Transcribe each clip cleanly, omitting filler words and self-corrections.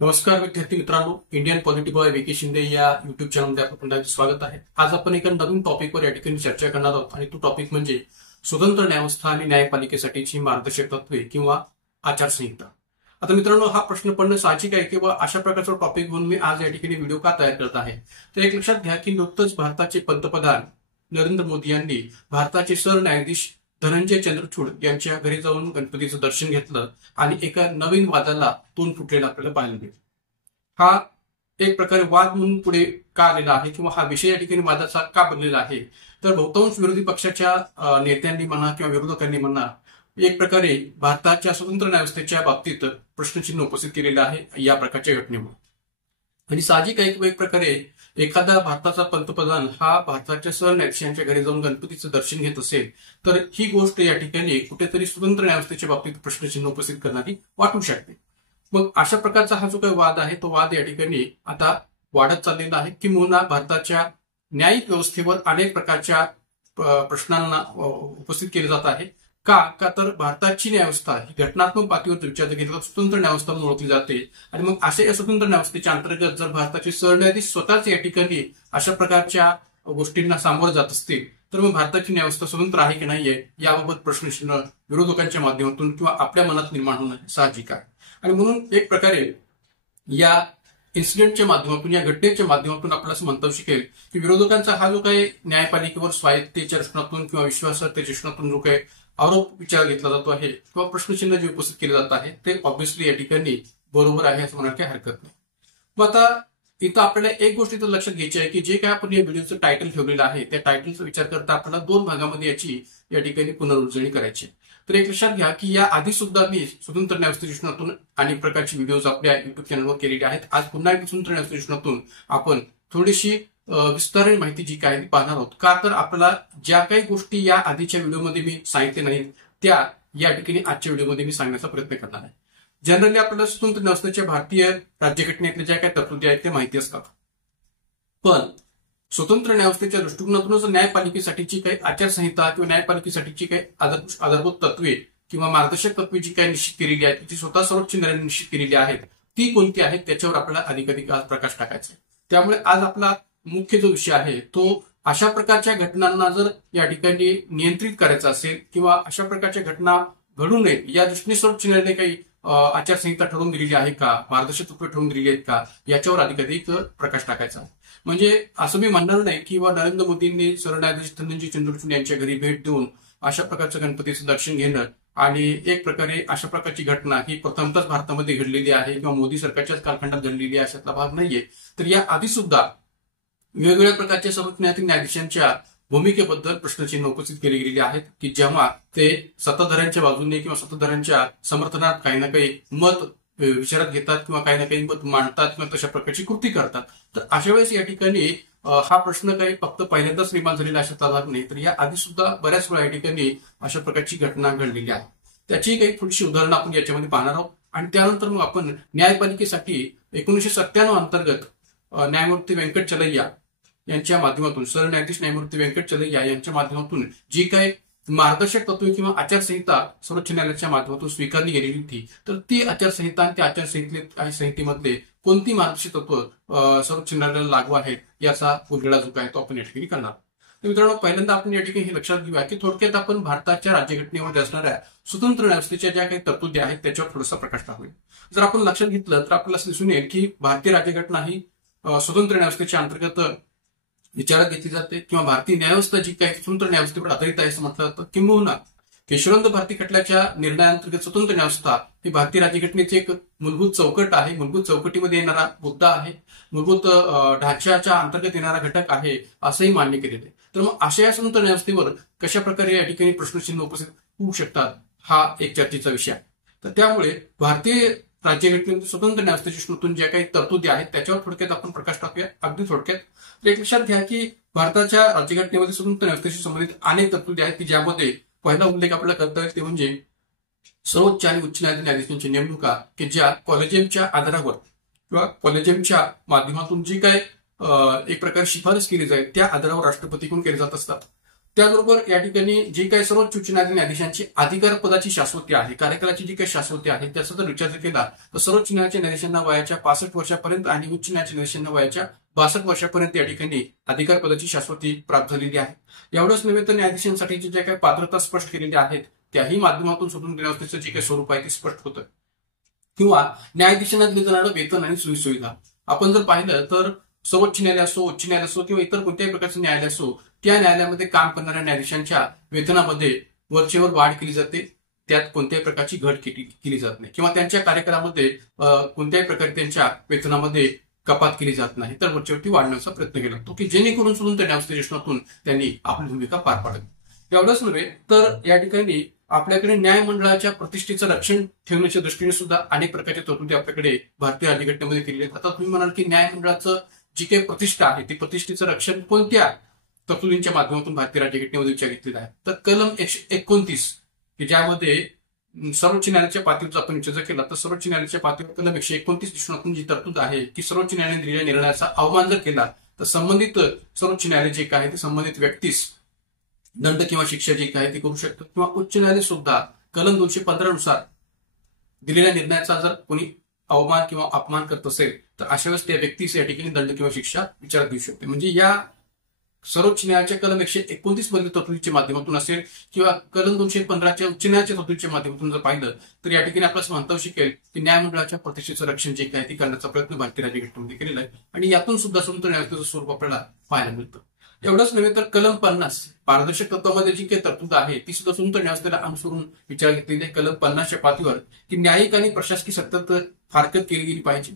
नमस्कार विद्यार्थी मित्रांनो, Indian polity boy Vicky Shinde या युट्यूब चॅनलमध्ये आपलं पुन्हा स्वागत आहे। आज आपण एका नवीन टॉपिकवर या ठिकाणी चर्चा करणार आहोत आणि तो टॉपिक म्हणजे स्वतंत्र न्यायव्यवस्था आणि न्यायपालिकेसाठीची मार्गदर्शक तत्त्वे किंवा आचारसंहिता। आता मित्रांनो, हा प्रश्न पडणं साहजिक आहे किंवा अशा प्रकारचा टॉपिक म्हणून मी आज या ठिकाणी व्हिडिओ का तयार करत आहे। तर एक लक्षात घ्या की नुकतंच भारताचे पंतप्रधान नरेंद्र मोदी यांनी भारताचे सरन्यायाधीश धनंजय चंद्रचूड यांच्या घरी जाऊन गणपतीचं दर्शन घेतलं आणि एका नवीन वादाला तोंड फुटलेलं आपल्याला पाहायला मिळेल। हा एक प्रकारे वाद म्हणून पुढे का आलेला आहे किंवा हा विषय या ठिकाणी वादाचा का बनलेला आहे, तर बहुतांश विरोधी पक्षाच्या नेत्यांनी म्हणा किंवा विरोधकांनी म्हणा एक प्रकारे भारताच्या स्वतंत्र न्यायव्यवस्थेच्या बाबतीत प्रश्नचिन्ह उपस्थित केलेलं आहे या प्रकारच्या घटनेमुळे। आणि साहजिक आहे की एक प्रकारे एखादा भारताचा पंतप्रधान हा भारताच्या सरन्यायाधीशांच्या घरी जाऊन गणपतीचं दर्शन घेत असेल तर ही गोष्ट या ठिकाणी कुठेतरी स्वतंत्र न्यायव्यवस्थेच्या बाबतीत प्रश्नचिन्ह उपस्थित करणारी वाटू शकते। मग अशा प्रकारचा हा जो काही वाद आहे तो वाद या ठिकाणी आता वाढत चाललेला आहे, किंवा भारताच्या न्यायिक व्यवस्थेवर अनेक प्रकारच्या प्रश्नांना उपस्थित केले जात आहे। का तर भारताची न्यायव्यवस्था ही घटनात्मक पातळीवर विचार केला स्वतंत्र न्यायव्यवस्था म्हणून ओळखली जाते आणि मग अशा या स्वतंत्र न्यायव्यवस्थेच्या अंतर्गत जर भारताचे सरन्यायाधीश स्वतःच या ठिकाणी अशा प्रकारच्या गोष्टींना सामोरं जात असतील तर मग भारताची न्यायव्यवस्था स्वतंत्र आहे की नाहीये याबाबत प्रश्नचिन्ह विरोधकांच्या माध्यमातून किंवा आपल्या मनात निर्माण होणं साहजिक आहे। आणि म्हणून एक प्रकारे या इन्सिडेंटच्या माध्यमातून या घटनेच्या माध्यमातून आपल्याला असं म्हणता शकेल की विरोधकांचा हा जो काही न्यायपालिकेवर स्वायत्तेच्या दृष्टीकोनातून किंवा विश्वासार्हतेच्या दृष्टीकोनातून जो काही आरोप विचार घेतला जातो आहे किंवा प्रश्नचिन्ह जे उपस्थित केले जात आहे ते ऑब्व्हियसली या ठिकाणी बरोबर आहे असं म्हणायला काही हरकत नाही। मग आता इथं आपल्याला एक गोष्ट इथं लक्षात घ्यायची आहे की जे काय आपण या व्हिडिओचं टायटल ठेवलेलं आहे त्या टायटलचा विचार करता आपल्याला दोन भागामध्ये याची या ठिकाणी पुनरुज्जीवनी करायची। तर एक लक्षात घ्या की या आधी सुद्धा मी स्वतंत्र न्यायव्यवस्थेच्या दृष्टीकोनातून अनेक प्रकारची व्हिडिओज आपल्या युट्यूब चॅनलवर केलेली आहेत। आज पुन्हा एक स्वतंत्र न्यायव्यवस्थेच्या दृष्टीकोनातून आपण थोडीशी विस्ताराने माहिती जी काय ती पाहणार आहोत। का तर आपल्याला ज्या काही गोष्टी या आधीच्या व्हिडिओमध्ये मी सांगितले नाहीत त्या या ठिकाणी आजच्या व्हिडिओमध्ये मी सांगण्याचा प्रयत्न करणार आहे। जनरली आपल्याला स्वतंत्र न्यायव्यवस्थेच्या भारतीय राज्यघटनेतल्या ज्या काही तरतुदी आहेत त्या माहिती असतात, पण स्वतंत्र न्यायव्यवस्थेच्या दृष्टिकोनातूनच न्यायपालिकेसाठीची काही आचारसंहिता किंवा न्यायपालिकेसाठीची काही आधारभूत तत्वे किंवा मार्गदर्शक तत्वे जी काही निश्चित केलेली आहेत ती स्वतः सर्वोच्च न्यायालयाने निश्चित केलेली आहेत ती कोणती आहेत त्याच्यावर आपल्याला अधिकाधिक आज प्रकाश टाकायचा आहे। त्यामुळे आज आपला मुख्य जो विषय आहे तो अशा प्रकारच्या घटनांना जर या ठिकाणी नियंत्रित करायचा असेल किंवा अशा प्रकारच्या घटना घडू नये या दृष्टीने सर्वोच्च न्यायालयाने काही आचारसंहिता ठरवून दिलेली आहे का, मार्गदर्शक तत्वे ठरवून दिलेली आहेत का याच्यावर अधिकाधिक प्रकाश टाकायचा। म्हणजे असं मी म्हणणार नाही की नरेंद्र मोदींनी सरन्यायाधीश धनंजय चंद्रचूड यांच्या घरी भेट देऊन अशा प्रकारचं गणपतीचं दर्शन घेणं आणि एक प्रकारे अशा प्रकारची घटना ही प्रथमतच भारतामध्ये घडलेली आहे किंवा मोदी सरकारच्याच कालखंडात घडलेली आहे अशातला भाग नाहीये। तर या आधी सुद्धा वेगवेगळ्या प्रकारच्या सर्वोच्च न्यायालयीन न्यायाधीशांच्या भूमिकेबद्दल प्रश्नचिन्ह उपस्थित केले गेलेले आहेत की जेव्हा ते सत्ताधाऱ्यांच्या बाजूने किंवा सत्ताधाऱ्यांच्या समर्थनात काही ना काही मत विचारात घेतात किंवा काही ना काही मत मांडतात किंवा तशा प्रकारची कृती करतात। तर अशा वेळेस या ठिकाणी हा प्रश्न काही फक्त पहिल्यांदाच निर्माण झालेला अशातला भाग नाही, तर या आधी सुद्धा बऱ्याच वेळा या ठिकाणी अशा प्रकारची घटना घडलेली आहे। त्याची काही थोडीशी उदाहरणं आपण याच्यामध्ये पाहणार आहोत आणि त्यानंतर मग आपण न्यायपालिकेसाठी 1997 अंतर्गत न्यायमूर्ती व्यंकटचलैया यांच्या माध्यमातून सरन्यायाधीश न्यायमूर्ती व्यंकटचलैया यांच्या माध्यमातून जी काही मार्गदर्शक तत्वे किंवा आचारसंहिता सर्वोच्च न्यायालयाच्या माध्यमातून स्वीकारली गेलेली होती तर ती आचारसंहिता आणि त्या आचारसंहितेमधले कोणती मार्गदर्शक तत्व सर्वोच्च न्यायालयाला लागू आहेत याचा उलगडा जो काय तो आपण या ठिकाणी करणार। तर मित्रांनो, पहिल्यांदा आपण या ठिकाणी हे लक्षात घेऊया की थोडक्यात आपण भारताच्या राज्यघटनेमध्ये असणाऱ्या स्वतंत्र न्यायव्यवस्थेच्या ज्या काही तरतुदी आहेत त्याच्यावर थोडासा प्रकाश टाकूया। जर आपण लक्षात घेतलं तर आपल्याला दिसून येईल की भारतीय राज्यघटना ही स्वतंत्र न्यायव्यवस्थेच्या अंतर्गत विचारात घेतली जाते किंवा भारतीय न्यायव्यवस्था जी काही स्वतंत्र न्यायव्यवस्थेवर आधारित आहे असं म्हटलं जातं। किंबहुना केशवंत भारती खटल्याच्या निर्णयाअंतर्गत स्वतंत्र न्यायव्यवस्था ही भारतीय राज्यघटनेची एक मूलभूत चौकट आहे, मूलभूत चौकटीमध्ये येणारा मुद्दा आहे, मूलभूत ढाच्याच्या अंतर्गत येणारा घटक आहे असंही मान्य केलेलं आहे। तर मग अशा या स्वतंत्र न्यायव्यवस्थेवर कशा प्रकारे या ठिकाणी प्रश्नचिन्ह उपस्थित होऊ शकतात हा एक चर्चेचा विषय आहे। तर त्यामुळे भारतीय राज्यघटनेमध्ये स्वतंत्र न्यायव्यवस्थेच्या दृष्टीतून ज्या काही तरतुदी आहेत त्याच्यावर थोडक्यात आपण प्रकाश टाकूया। अगदी थोडक्यात एक लक्षात घ्या की भारताच्या राज्यघटनेमध्ये स्वतंत्र न्यायव्यवस्थेशी संबंधित अनेक तरतुदी आहेत की ज्यामध्ये पहिला उल्लेख आपल्याला करता येईल ते म्हणजे सर्वोच्च आणि उच्च न्यायालयीन न्यायाधीशांच्या नेमणुका की ज्या कॉलेजियमच्या आधारावर किंवा कॉलेजियमच्या माध्यमातून जी काय एक प्रकारे शिफारस केली जाईल त्या आधारावर राष्ट्रपतीकडून केले जात असतात। त्याचबरोबर या ठिकाणी जे काही सर्वोच्च उच्च न्यायालय न्यायाधीशांची अधिकार पदाची शाश्वती आहे, कार्यकालाची जी काही शाश्वती आहे त्याचा जर विचार केला तर सर्वोच्च न्यायालयाच्या न्यायाधीशांना वयाच्या 65 वर्षापर्यंत आणि उच्च न्यायालयाच्या न्यायाधीशांना वयाच्या 62 वर्षापर्यंत या ठिकाणी अधिकार पदाची शाश्वती प्राप्त झालेली आहे। एवढंच नव्हे तर न्यायाधीशांसाठीची ज्या काही पात्रता स्पष्ट केलेल्या आहेत त्याही माध्यमातून स्वतंत्र न्यायालयाचं जे काही स्वरूप आहे ते स्पष्ट होतं। किंवा न्यायाधीशांना दिलं जाणारं वेतन आणि सोयीसुविधा आपण जर पाहिलं तर सर्वोच्च न्यायालय असो, उच्च न्यायालय असो किंवा इतर कोणत्याही प्रकारचं न्यायालय असो, त्या न्यायालयामध्ये काम करणाऱ्या न्यायाधीशांच्या वेतनामध्ये वरचेवर वाढ केली जाते, त्यात कोणत्याही प्रकारची घट केली जात नाही किंवा त्यांच्या कार्यकालामध्ये कोणत्याही प्रकारे त्यांच्या वेतनामध्ये कपात केली जात नाही, तर वरचेवरती वाढण्याचा प्रयत्न केला जातो की जेणेकरून स्वतंत्र न्यायविश्लेषणातून त्यांनी आपली भूमिका पार पाडावी। एवढंच नव्हे तर या ठिकाणी आपल्याकडे न्यायमंडळाच्या प्रतिष्ठेचं रक्षण ठेवण्याच्या दृष्टीने सुद्धा अनेक प्रकारच्या तरतुदी आपल्याकडे भारतीय राज्यघटनेमध्ये केलेल्या आहेत। आता तुम्ही म्हणाल की न्यायमंडळाचं जी काही प्रतिष्ठा आहे ती प्रतिष्ठेचं रक्षण कोणत्या तरतुदींच्या माध्यमातून भारतीय राज्यघटनेमध्ये विचार घेतलेला आहे, तर कलम 129 की ज्यामध्ये सर्वोच्च न्यायालयाच्या पातळीवर आपण विचार केला तर सर्वोच्च न्यायालयाच्या पातळीवर कलम 129 दिसून जी तरतूद आहे की सर्वोच्च न्यायालयाने दिलेल्या निर्णयाचा अवमान जर केला तर संबंधित सर्वोच्च न्यायालय जे काय ते संबंधित व्यक्तीस दंड किंवा शिक्षा जी काय ती करू शकतं किंवा उच्च न्यायालय सुद्धा कलम 215 नुसार दिलेल्या निर्णयाचा जर कोणी अवमान किंवा अपमान करत असेल तर अशा वेळेस त्या व्यक्तीस या ठिकाणी दंड किंवा शिक्षा विचारात घेऊ शकते। म्हणजे या सर्वोच्च न्यायालयाच्या कलम 129 मधील तरतुदीच्या माध्यमातून असेल किंवा कलम 215च्या उच्च न्यायालयाच्या तरतुदीच्या माध्यमातून जर पाहिलं तर या ठिकाणी आपल्याला म्हणता येऊ शकेल की न्यायमंडळाच्या प्रतिष्ठेचं रक्षण जे काय ते करण्याचा प्रयत्न भारतीय राज्यघटनेमध्ये केलेला आहे आणि यातून सुद्धा स्वतंत्र न्यायालयाचं स्वरूप आपल्याला पाहायला मिळतं। एवढंच नव्हे तर कलम 50 पारदर्शक तत्वामध्ये जी काही तरतूद आहे ती सुद्धा स्वतंत्र न्यायालयाला अनुसरून विचार घेतलेली आहे कलम 50च्या पातळीवर की न्यायिक आणि प्रशासकीय सत्तेत फारकत केली गेली पाहिजे।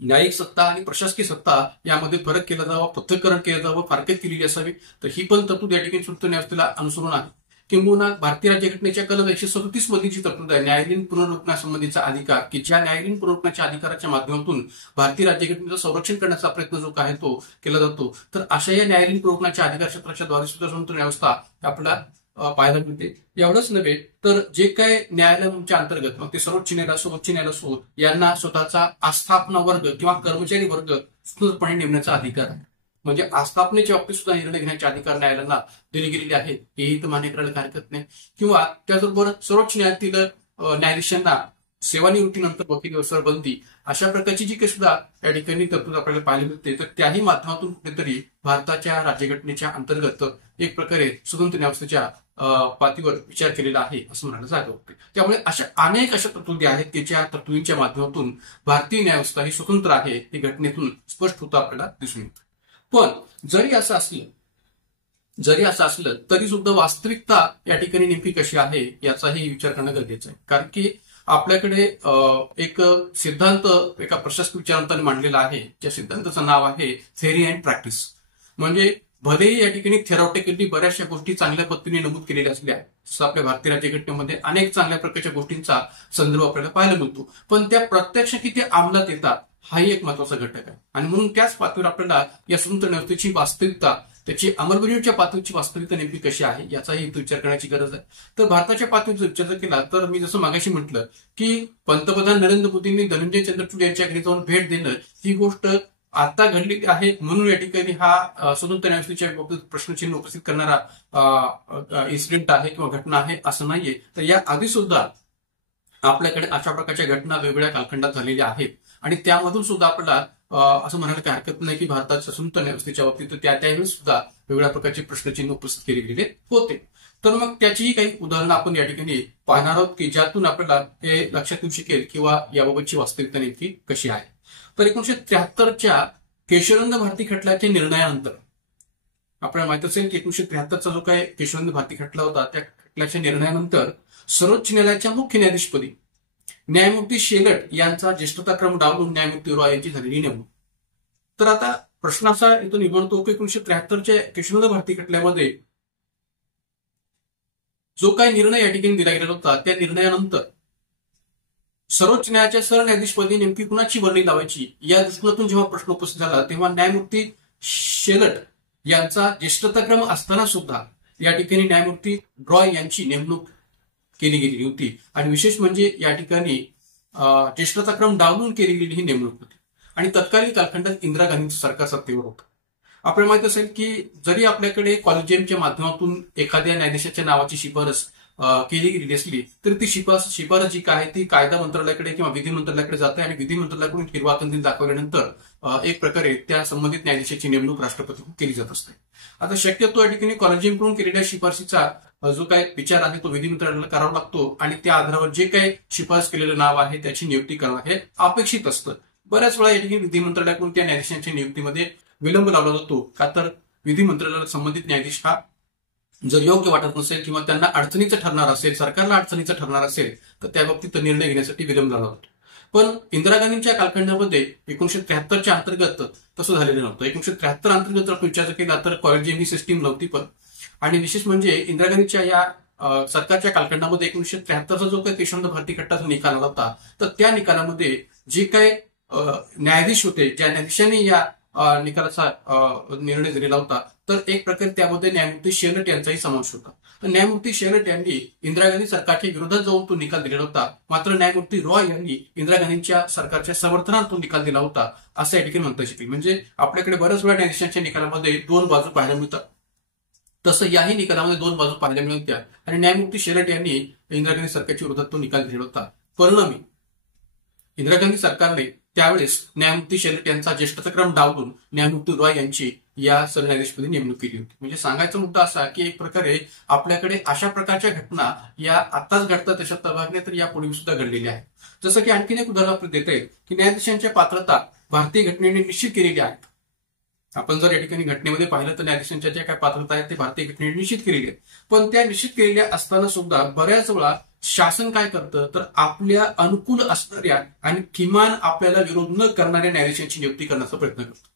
न्यायिक सत्ता आणि प्रशासकीय सत्ता यामध्ये फरक केला जावा, पृथक्करण केलं जावं, फारकत केलेली असावी, तर ही पण तरतूद या ठिकाणी स्वतंत्र न्यायालयाला अनुसरून आहे। किंबहुना भारतीय राज्यघटनेच्या कलम 137 मधील जी तरतूद आहे न्यायालयीन पुनर्विलोकनासंबंधीचा अधिकार की ज्या न्यायालयीन पुनर्विलोकनाच्या अधिकाराच्या माध्यमातून भारतीय राज्यघटनेचं संरक्षण करण्याचा प्रयत्न जो आहे तो केला जातो, तर अशा या न्यायालयीन पुनर्विलोकनाच्या अधिकार क्षेत्राच्या द्वारे सुद्धा स्वतंत्र न्यायव्यवस्था आपल्याला पाहायला मिळते। एवढंच नव्हे तर जे काय न्यायालयाच्या अंतर्गत मग ते सर्वोच्च न्यायालय असो, उच्च न्यायालय असो यांना स्वतःचा आस्थापना वर्ग किंवा कर्मचारी वर्ग स्वतंत्रपणे नेमण्याचा अधिकार आहे। म्हणजे आस्थापनेच्या बाबतीत सुद्धा निर्णय घेण्याचे अधिकार न्यायालयाला दिले गेलेले आहेत, हेही तर मान्य करायला हरकत नाही। किंवा त्याचबरोबर सर्वोच्च न्यायालयातील न्यायाधीशांना सेवानिवृत्तीनंतर वकील व्यवसायावर बंदी अशा प्रकारची जी काही सुद्धा या ठिकाणी तरतूद आपल्याला पाहायला मिळते, तर त्याही माध्यमातून कुठेतरी भारताच्या राज्यघटनेच्या अंतर्गत एक प्रकारे स्वतंत्र न्यायव्यवस्थेच्या पातळीवर विचार केलेला आहे असं म्हणायला जागा होते। त्यामुळे अनेक अशा तरतुदी आहेत की ज्या तरतुदींच्या माध्यमातून भारतीय न्यायव्यवस्था ही स्वतंत्र आहे हे घटनेतून स्पष्ट होतं आपल्याला दिसून येतं। पण जरी असं असलं तरी सुद्धा वास्तविकता या ठिकाणी नेमकी कशी आहे याचाही विचार करणं गरजेचं आहे। कारण की आपल्याकडे एक सिद्धांत एका प्रशस्त विचारवंतांनी मांडलेला आहे, ज्या सिद्धांताचं नाव आहे थेअरी अँड प्रॅक्टिस। म्हणजे भलेही या ठिकाणी थेरॉटिकली बऱ्याचशा गोष्टी चांगल्या पद्धतीने नमूद केलेल्या असल्या जसं आपल्या भारतीय राज्यघटनेमध्ये अनेक चांगल्या प्रकारच्या गोष्टींचा संदर्भ आपल्याला पाहायला मिळतो, पण त्या प्रत्यक्ष किती अंमलात येतात हाही एक महत्वाचा घटक आहे। आणि म्हणून त्याच पातळीवर आपल्याला या स्वतंत्र न्यायव्यवस्थेची वास्तविकता, त्याची अंमलबजावणीच्या पातळीची वास्तविकता नेमकी कशी आहे याचाही विचार करण्याची गरज आहे। तर भारताच्या पातळीचा विचार केला तर मी जसं मागाशी म्हटलं की पंतप्रधान नरेंद्र मोदींनी धनंजय चंद्रचूड यांच्या घरी जाऊन भेट देणं ही गोष्ट आता घडलेली आहे, म्हणून या ठिकाणी हा स्वतंत्र न्यायव्यवस्थेच्या बाबतीत प्रश्नचिन्ह उपस्थित करणारा इन्सिडेंट आहे किंवा घटना आहे असं नाहीये। तर या आधी सुद्धा आपल्याकडे अशा प्रकारच्या घटना वेगवेगळ्या कालखंडात झालेल्या आहेत आणि त्यामधून सुद्धा आपल्याला असं म्हणायला काही हरकत नाही की भारताच्या स्वतंत्र न्यायव्यवस्थेच्या बाबतीत त्यावेळेस सुद्धा वेगवेगळ्या प्रकारचे प्रश्नचिन्ह उपस्थित केले गेलेले होते। तर मग त्याचीही काही उदाहरणं आपण या ठिकाणी पाहणार आहोत की ज्यातून आपल्याला हे लक्षात येऊ शकेल किंवा याबाबतची वास्तविकता नेमकी कशी आहे। तर 1973च्या केशवनंद भारती खटल्याच्या निर्णयानंतर आपल्याला माहित असेल की 1973चा जो काय केशवनंद भारती खटला होता त्या खटल्याच्या निर्णयानंतर सर्वोच्च न्यायालयाच्या मुख्य न्यायाधीशपदी न्यायमूर्ती शेलट यांचा ज्येष्ठताक्रम डावलून न्यायमूर्ती रॉय यांची झालेली नेमणूक। तर आता प्रश्न असा इथून निवडतो की 1973च्या केशवनंद भारती खटल्यामध्ये जो काही निर्णय या ठिकाणी दिला गेला होता त्या निर्णयानंतर सर्वोच्च न्यायालयाच्या सरन्यायाधीशपदी नेमकी कुणाची वर्णी लावायची या दृष्टिकोनातून जेव्हा प्रश्न उपस्थित झाला तेव्हा न्यायमूर्ती शेलट यांचा ज्येष्ठताक्रम असताना सुद्धा या ठिकाणी न्यायमूर्ती रॉय यांची नेमणूक केली गेलेली होती। आणि विशेष म्हणजे या ठिकाणी ज्येष्ठताक्रम डावलून केली गेलेली ही नेमणूक होती आणि तत्कालीन कालखंडात इंदिरा गांधी सरकार सत्तेवर होतं। आपल्याला माहित असेल की जरी आपल्याकडे कॉलेजियमच्या माध्यमातून एखाद्या न्यायाधीशाच्या नावाची शिफारस केली गेली असली तरी ती शिफारस जी काय ती कायदा मंत्रालयाकडे किंवा विधी मंत्रालयाकडे जाते आणि विधी मंत्रालयाकडून हिरवा कंदील दाखवल्यानंतर एक प्रकारे त्या संबंधित न्यायाधीशाची नेमणूक राष्ट्रपती केली जात असते. आता शक्यतो या ठिकाणी कॉलेजियमकडून केलेल्या शिफारशीचा जो काही विचार आहे तो विधी मंत्रालयाला करावा लागतो आणि त्या आधारावर जे काही शिफारस केलेलं नाव आहे त्याची नियुक्ती करणं हे अपेक्षित असतं. बऱ्याच वेळा या ठिकाणी विधी मंत्रालयाकडून त्या न्यायाधीशांच्या नियुक्तीमध्ये विलंब लावला जातो का तर विधी मंत्रालयाला संबंधित न्यायाधीश हा जर योग्य वाटत नसेल किंवा त्यांना अडचणीचं ठरणार असेल, सरकारला अडचणीचं ठरणार असेल तर त्या बाबतीत निर्णय घेण्यासाठी विलंब लावला जातो. पण इंदिरा गांधींच्या कालखंडामध्ये 1973च्या अंतर्गत तसं झालेलं नव्हतं. 1973 अंतर्गत जर विचार केला तर कॉलेजियम ही सिस्टीम नव्हती. पण आणि विशेष म्हणजे इंदिरा गांधीच्या या सरकारच्या कालखंडामध्ये 1973चा जो काही यशवंत भारती खट्टाचा निकाल आला होता तर त्या निकालामध्ये जे काही न्यायाधीश होते, ज्या न्यायाधीशांनी या निकालाचा निर्णय दिलेला होता तर एक प्रकारे त्यामध्ये न्यायमूर्ती शेलट यांचाही समावेश होता. तर न्यायमूर्ती शेलट यांनी इंदिरा गांधी सरकारच्या विरोधात जाऊन तो निकाल दिलेला होता. मात्र न्यायमूर्ती रॉय यांनी इंदिरा गांधींच्या सरकारच्या समर्थनात तो निकाल दिला होता असं या ठिकाणी म्हणता येईल. म्हणजे आपल्याकडे बऱ्याच वेळा न्यायाधीशांच्या निकालामध्ये दोन बाजू पाहायला मिळतात, तसं याही निकालामध्ये दोन बाजू पाहायला मिळत होत्या आणि न्यायमूर्ती शेलट यांनी इंदिरा गांधी सरकारच्या विरोधात तो निकाल दिलेला होता. परिणामी इंदिरा गांधी सरकारने त्यावेळेस न्यायमूर्ती शेलट यांचा ज्येष्ठता क्रम डावलून न्यायमूर्ती रॉय यांची या सरन्यायाधीशपदी नेमणूक केली होती. म्हणजे सांगायचा मुद्दा असा की एक प्रकारे आपल्याकडे अशा प्रकारच्या घटना या आताच घडतात त्याच्यात बघणे तर यापूर्वी सुद्धा घडलेल्या आहेत. जसं की आणखीन एक उदाहरण आपल्याला देता येईल की न्यायाधीशांच्या पात्रता भारतीय घटनेने निश्चित केलेली आहेत. आपण जर या ठिकाणी घटनेमध्ये पाहिलं तर न्यायाधीशांच्या ज्या काही पात्रता आहेत ते भारतीय घटनेने निश्चित केलेली आहेत. पण त्या निश्चित केलेल्या असताना सुद्धा बऱ्याच वेळा शासन काय करतं तर आपल्या अनुकूल असणाऱ्या आणि किमान आपल्याला विरोध न करणाऱ्या न्यायाधीशांची नियुक्ती करण्याचा प्रयत्न करतो.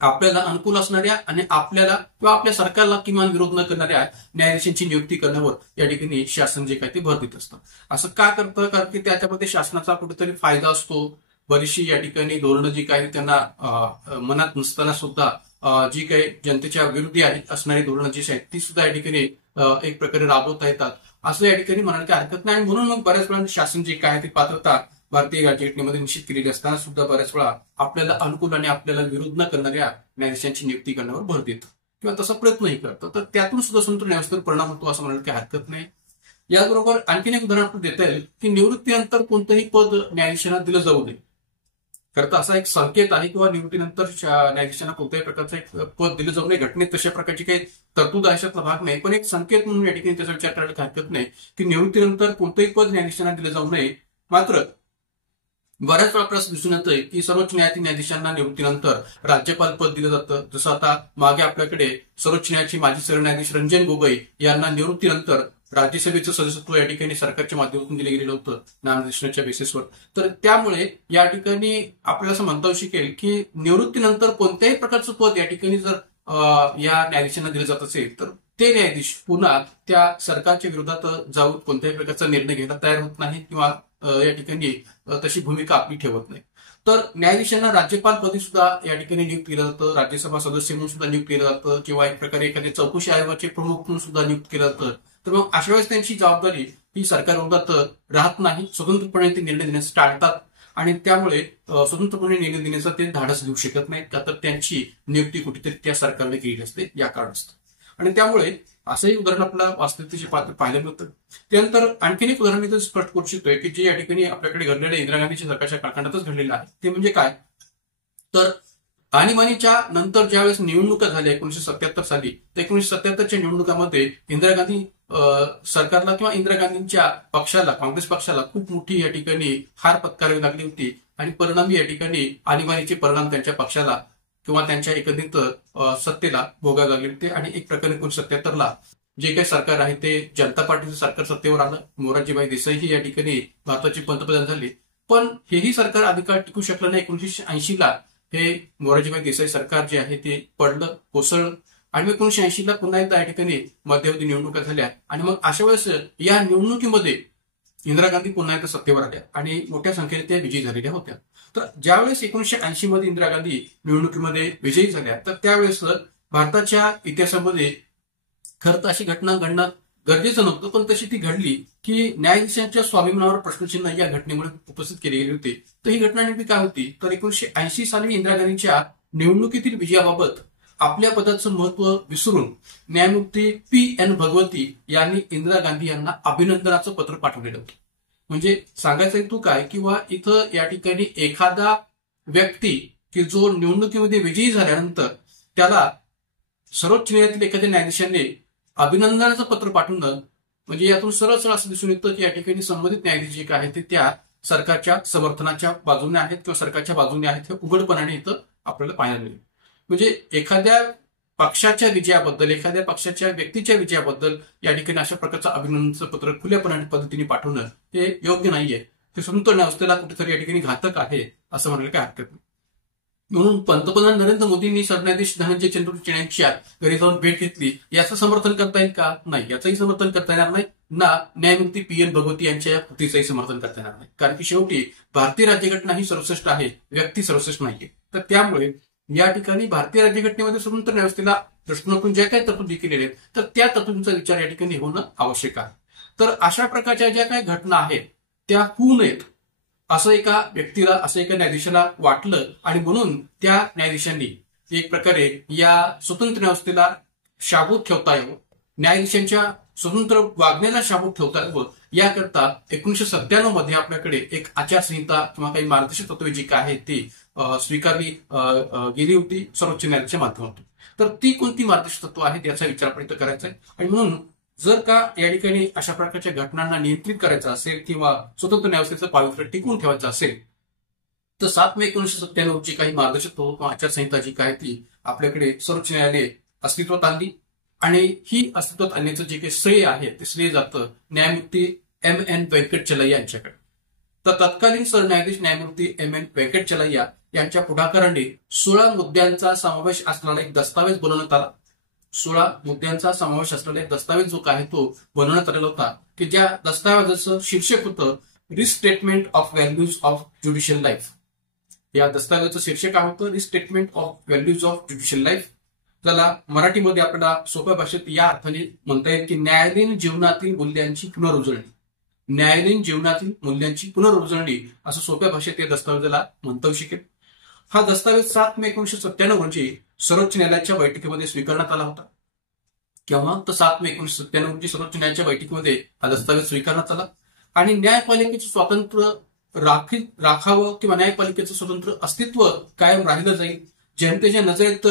आपल्याला अनुकूल असणाऱ्या आणि आपल्याला किंवा आपल्या सरकारला किमान विरोध न करणाऱ्या न्यायाधीशांची नियुक्ती करण्यावर या ठिकाणी शासन जे काय ते भर देत असतं. असं का करतं कारण की त्याच्यामध्ये शासनाचा कुठेतरी फायदा असतो. बरीचशी या ठिकाणी धोरणं जी काही त्यांना मनात नसताना सुद्धा जी काही जनतेच्या विरोधी असणारी धोरणं जी आहेत ती सुद्धा या ठिकाणी एक प्रकारे राबवता येतात असं या ठिकाणी म्हणायला काही हरकत नाही. आणि म्हणून मग बऱ्याच वेळा शासन जी काय ती पात्रता भारतीय राज्यघटनेमध्ये निश्चित केलेली असताना सुद्धा बऱ्याच वेळा आपल्याला अनुकूल आणि आपल्याला विरोध न करणाऱ्या न्यायाधीशांची नियुक्ती करण्यावर भर देतं किंवा तसा प्रयत्नही करतं. तर त्यातून सुद्धा स्वतंत्र न्यायालयावर परिणाम होतो असं म्हणायला काही हरकत नाही. याचबरोबर आणखीन एक उदाहरण आपल्याला देता येईल की निवृत्तीनंतर कोणतंही पद न्यायाधीशांना दिलं जाऊ नये. खरं तर असा एक संकेत आहे किंवा निवृत्तीनंतर न्यायाधीशांना कोणत्याही प्रकारचं एक पद दिलं जाऊ नये. घटनेत तशा प्रकारची काही तरतूद अशातला भाग नाही. पण एक संकेत म्हणून या ठिकाणी त्याचा विचार करायला हरकत नाही की निवृत्तीनंतर कोणतंही पद न्यायाधीशांना दिलं जाऊ नये. मात्र बऱ्याच वेळा प्रश्न दिसून येतोय की सर्वोच्च न्यायाधीशांना निवृत्तीनंतर राज्यपाल पद दिलं जातं. जसं आता मागे आपल्याकडे सर्वोच्च न्यायालयाचे माजी सरन्यायाधीश रंजन गोगोई यांना निवृत्तीनंतर राज्यसभेचं सदस्यत्व या ठिकाणी सरकारच्या माध्यमातून दिलं गेलेलं होतं नामनिर्देशनाच्या बेसिसवर. तर त्यामुळे या ठिकाणी आपल्याला असं म्हणता येऊ शकेल की निवृत्तीनंतर कोणत्याही प्रकारचं पद या ठिकाणी जर या न्यायाधीशांना दिलं जात असेल तर ते न्यायाधीश पुन्हा त्या सरकारच्या विरोधात जाऊन कोणत्याही प्रकारचा निर्णय घ्यायला तयार होत नाही किंवा या ठिकाणी तशी भूमिका आपली ठेवत नाही. तर न्यायाधीशांना राज्यपाल पदी सुद्धा या ठिकाणी नियुक्त केलं जातं, राज्यसभा सदस्य म्हणून सुद्धा नियुक्त केलं जातं किंवा एक प्रकारे एखाद्या चौकशी आयोगाचे प्रमुख म्हणून सुद्धा नियुक्त केलं जातं. तर मग अशा वेळेस त्यांची जबाबदारी ही सरकारविरोधात राहत नाही. स्वतंत्रपणे ते निर्णय देण्यास टाळतात आणि त्यामुळे स्वतंत्रपणे निर्णय देण्याचा ते धाडस देऊ शकत नाहीत का तर त्यांची नियुक्ती कुठेतरी त्या सरकारने केली असते या कारणास्तव. आणि त्यामुळे असंही उदाहरण आपल्याला वास्तविकतेचे पाहायला मिळतं. त्यानंतर आणखीन एक उदाहरण इथं स्पष्ट करू शकतोय की जे या ठिकाणी आपल्याकडे घडलेल्या इंदिरा गांधीच्या सरकारच्या कालखंडातच घडलेलं आहे. ते म्हणजे काय तर आणीबाणीच्या नंतर ज्यावेळेस निवडणुका झाल्या 1977 साली तर 1977च्या निवडणुकामध्ये इंदिरा गांधी सरकारला किंवा इंदिरा गांधींच्या पक्षाला काँग्रेस पक्षाला खूप मोठी या ठिकाणी हार पत्करावी लागली होती आणि परिणामी या ठिकाणी आणीबाणीचे परिणाम त्यांच्या पक्षाला किंवा त्यांच्या एकंदरीत सत्तेला भोगावे लागले होते. आणि एक प्रकारे 1977ला जे काही सरकार आहे ते जनता पार्टीचं सरकार सत्तेवर आलं. मोरारजीभाई देसाई ही या ठिकाणी भारताचे पंतप्रधान झाले. पण हेही सरकार अधिकार टिकू शकलं नाही. 1980ला हे मोरारजीभाई देसाई सरकार जे आहे ते पडलं, कोसळलं आणि मग 1980ला पुन्हा एकदा या ठिकाणी मध्यावधी निवडणुका झाल्या आणि मग अशा वेळेस या निवडणुकीमध्ये इंदिरा गांधी पुन्हा एकदा सत्तेवर आल्या आणि मोठ्या संख्येने त्या विजयी झालेल्या होत्या. तर ज्यावेळेस 1980 मध्ये इंदिरा गांधी निवडणुकीमध्ये विजयी झाल्या तर त्यावेळेस भारताच्या इतिहासामध्ये खरं तर अशी घटना घडणं गरजेचं नव्हतं, पण तशी ती घडली की न्यायाधीशांच्या स्वाभिमानावर प्रश्नचिन्ह या घटनेमुळे उपस्थित केले गेले होते. तर ही घटना नेमकी काय होती तर 1980 साली इंदिरा गांधीच्या निवडणुकीतील विजयाबाबत आपल्या पदाचं महत्व विसरून न्यायमूर्ती P.N. भगवती यांनी इंदिरा गांधी यांना अभिनंदनाचं पत्र पाठवलेलं होतं. म्हणजे सांगायचा हेतू काय, किंवा इथं या ठिकाणी एखादा व्यक्ती की जो निवडणुकीमध्ये विजयी झाल्यानंतर त्याला सर्वोच्च न्यायालयातील एखाद्या न्यायाधीशाने अभिनंदनाचं पत्र पाठवणं, म्हणजे यातून सरळ सरळ असं दिसून येतं की या ठिकाणी संबंधित न्यायाधीश जे आहे ते त्या सरकारच्या समर्थनाच्या बाजूने आहेत किंवा सरकारच्या बाजूने आहेत हे उघडपणाने इथं आपल्याला पाहायला मिळेल. म्हणजे एखाद्या पक्षाच्या विजयाबद्दल, एखाद्या पक्षाच्या व्यक्तीच्या विजयाबद्दल या ठिकाणी अशा प्रकारचं अभिनंदनाचं पत्र खुल्यापणाने पद्धतीने पाठवणं हे योग्य नाहीये. ते स्वतंत्र न्यायव्यवस्थेला कुठेतरी या ठिकाणी घातक आहे असं म्हणायला काय हरकत नाही. म्हणून पंतप्रधान नरेंद्र मोदींनी सरन्यायाधीश धनंजय चंद्रचूड यांच्या घरी जाऊन भेट घेतली, याचं समर्थन करता येईल का? नाही, याचंही समर्थन करता येणार नाही. ना न्यायमूर्ती P.N. भगवती यांच्या कृतीचंही समर्थन करता येणार नाही. कारण की शेवटी भारतीय राज्यघटना ही सर्वश्रेष्ठ आहे, व्यक्ती सर्वश्रेष्ठ नाहीये. तर त्यामुळे या ठिकाणी भारतीय राज्यघटनेमध्ये स्वतंत्र न्यायव्यवस्थेला दृष्टिकोनातून ज्या काही तरतुदी केलेल्या आहेत तर त्या तरतुदींचा विचार या ठिकाणी होणं आवश्यक आहे. तर अशा प्रकारच्या ज्या काही घटना आहेत त्या होऊ नयेत असं एका व्यक्तीला, असं एका न्यायाधीशाला वाटलं आणि म्हणून त्या न्यायाधीशांनी एक प्रकारे या स्वतंत्र न्यायव्यवस्थेला शाबूत ठेवता यावं, न्यायाधीशांच्या स्वतंत्र वागण्याला शाबूत ठेवता यावं, याकरता 1997 मध्ये आपल्याकडे एक आचारसंहिता किंवा काही मार्गदर्शक तत्वे जी काय आहेत ती स्वीकारली गेली होती सर्वोच्च न्यायालयाच्या माध्यमातून. तर ती कोणती मार्गदर्शक तत्व आहेत याचा विचार आपण इथं करायचा आहे. आणि म्हणून जर का या ठिकाणी अशा प्रकारच्या घटनांना नियंत्रित करायचं असेल किंवा स्वतंत्र न्यायव्यवस्थेचं पावित्र्य टिकवून ठेवायचं असेल तर 7 मे 1997 ची काही मार्गदर्शक तत्व किंवा आचारसंहिता जी काय ती आपल्याकडे सर्वोच्च न्यायालय अस्तित्वात आणली. आणि ही अस्तित्वात आणण्याचं जे काही श्रेय आहे ते श्रेय जातं न्यायमूर्ती M.N. वेंकटचलय्या यांच्याकडे. तर तत्कालीन सरन्यायाधीश न्यायमूर्ती M.N. वेंकटचलय्या यांच्या पुढाकाराने 16 मुद्द्यांचा समावेश असलेला एक दस्तावेज बनवण्यात आला. 16 मुद्द्यांचा समावेश असलेला एक दस्तावेज जो आहे तो बनवण्यात आलेला होता, की ज्या दस्तावेजाचं शीर्षक होतं restatement of values of judicial life. या दस्तावेजाचं शीर्षक काय होतं? Restatement of values of judicial life. त्याला मराठीमध्ये आपल्याला सोप्या भाषेत या अर्थाने म्हणता येईल की न्यायालयीन जीवनातील मूल्यांची पुनरुजळणी. न्यायालयीन जीवनातील मूल्यांची पुनरुजळणी असं सोप्या भाषेत या दस्तावेजाला म्हणता येऊ शकेल. हा दस्तावेज 7 मे 1997 रोजी सर्वोच्च न्यायालयाच्या बैठकीमध्ये स्वीकारण्यात आला होता. किंवा तर 7 मे 1997 रोजी सर्वोच्च न्यायालयाच्या बैठकीमध्ये हा दस्तावेज स्वीकारण्यात आला. आणि न्यायपालिकेचं स्वातंत्र्य राखावं किंवा न्यायपालिकेचं स्वतंत्र अस्तित्व कायम राहिलं जाईल, जनतेच्या नजरेत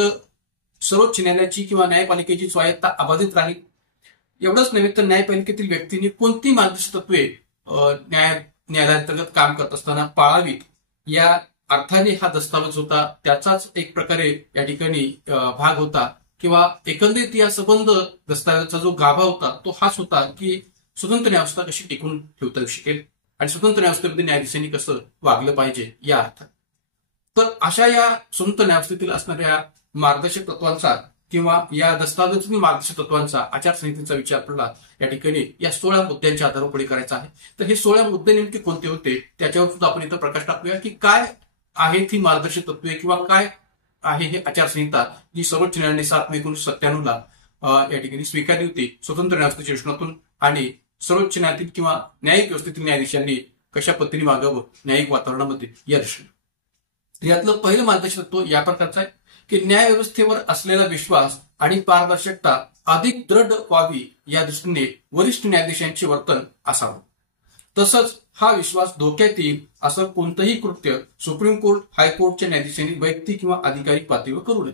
सर्वोच्च न्यायालयाची किंवा न्यायपालिकेची स्वायत्ता अबाधित राहील. एवढंच नव्हे तर न्यायपालिकेतील व्यक्तींनी कोणती मार्गदर्शक तत्वे न्यायालयाअंतर्गत काम करत असताना पाळावीत या अर्थाने हा दस्तावेज होता. त्याचाच एक प्रकारे या ठिकाणी भाग होता किंवा एकंदरीत या संबंध दस्तावेजाचा जो गाभा होता तो हाच होता की स्वतंत्र न्यायव्यवस्था कशी टिकून ठेवता येऊ शकेल आणि स्वतंत्र न्यायव्यवस्थेमध्ये न्यायाधीशांनी कसं वागलं पाहिजे या अर्थात. तर अशा या स्वतंत्र न्यायव्यवस्थेतील असणाऱ्या मार्गदर्शक तत्वांचा किंवा या दस्तावेजातील मार्गदर्शक तत्वांचा आचारसंहितेचा विचार आपल्याला या ठिकाणी या 16 मुद्द्यांच्या आधारावर पुढे करायचा आहे. तर हे 16 मुद्दे नेमके कोणते होते त्याच्यावर सुद्धा आपण इथं प्रकाश टाकूया की काय आहेत ही मार्गदर्शक तत्वे किंवा काय आहे हे आचारसंहिता जी सर्वोच्च न्यायालयाने 7 मे 1997 ला या ठिकाणी स्वीकारली होती स्वतंत्र न्यायव्यवस्थेच्या दृष्टिकोनातून. आणि सर्वोच्च न्यायालयातील किंवा न्यायिक व्यवस्थेतील न्यायाधीशांनी कशा पद्धतीने वागावं न्यायिक वातावरणामध्ये या दृष्टीने. यातलं पहिलं मार्गदर्शक तत्व या प्रकारचं आहे की न्यायव्यवस्थेवर असलेला विश्वास आणि पारदर्शकता अधिक दृढ व्हावी या दृष्टीने वरिष्ठ न्यायाधीशांचे वर्तन असावं. तसंच हा विश्वास धोक्यात येईल असं कोणतंही कृत्य सुप्रीम कोर्ट, हायकोर्टच्या न्यायाधीशांनी वैयक्तिक किंवा अधिकारिक पातळीवर करू नये.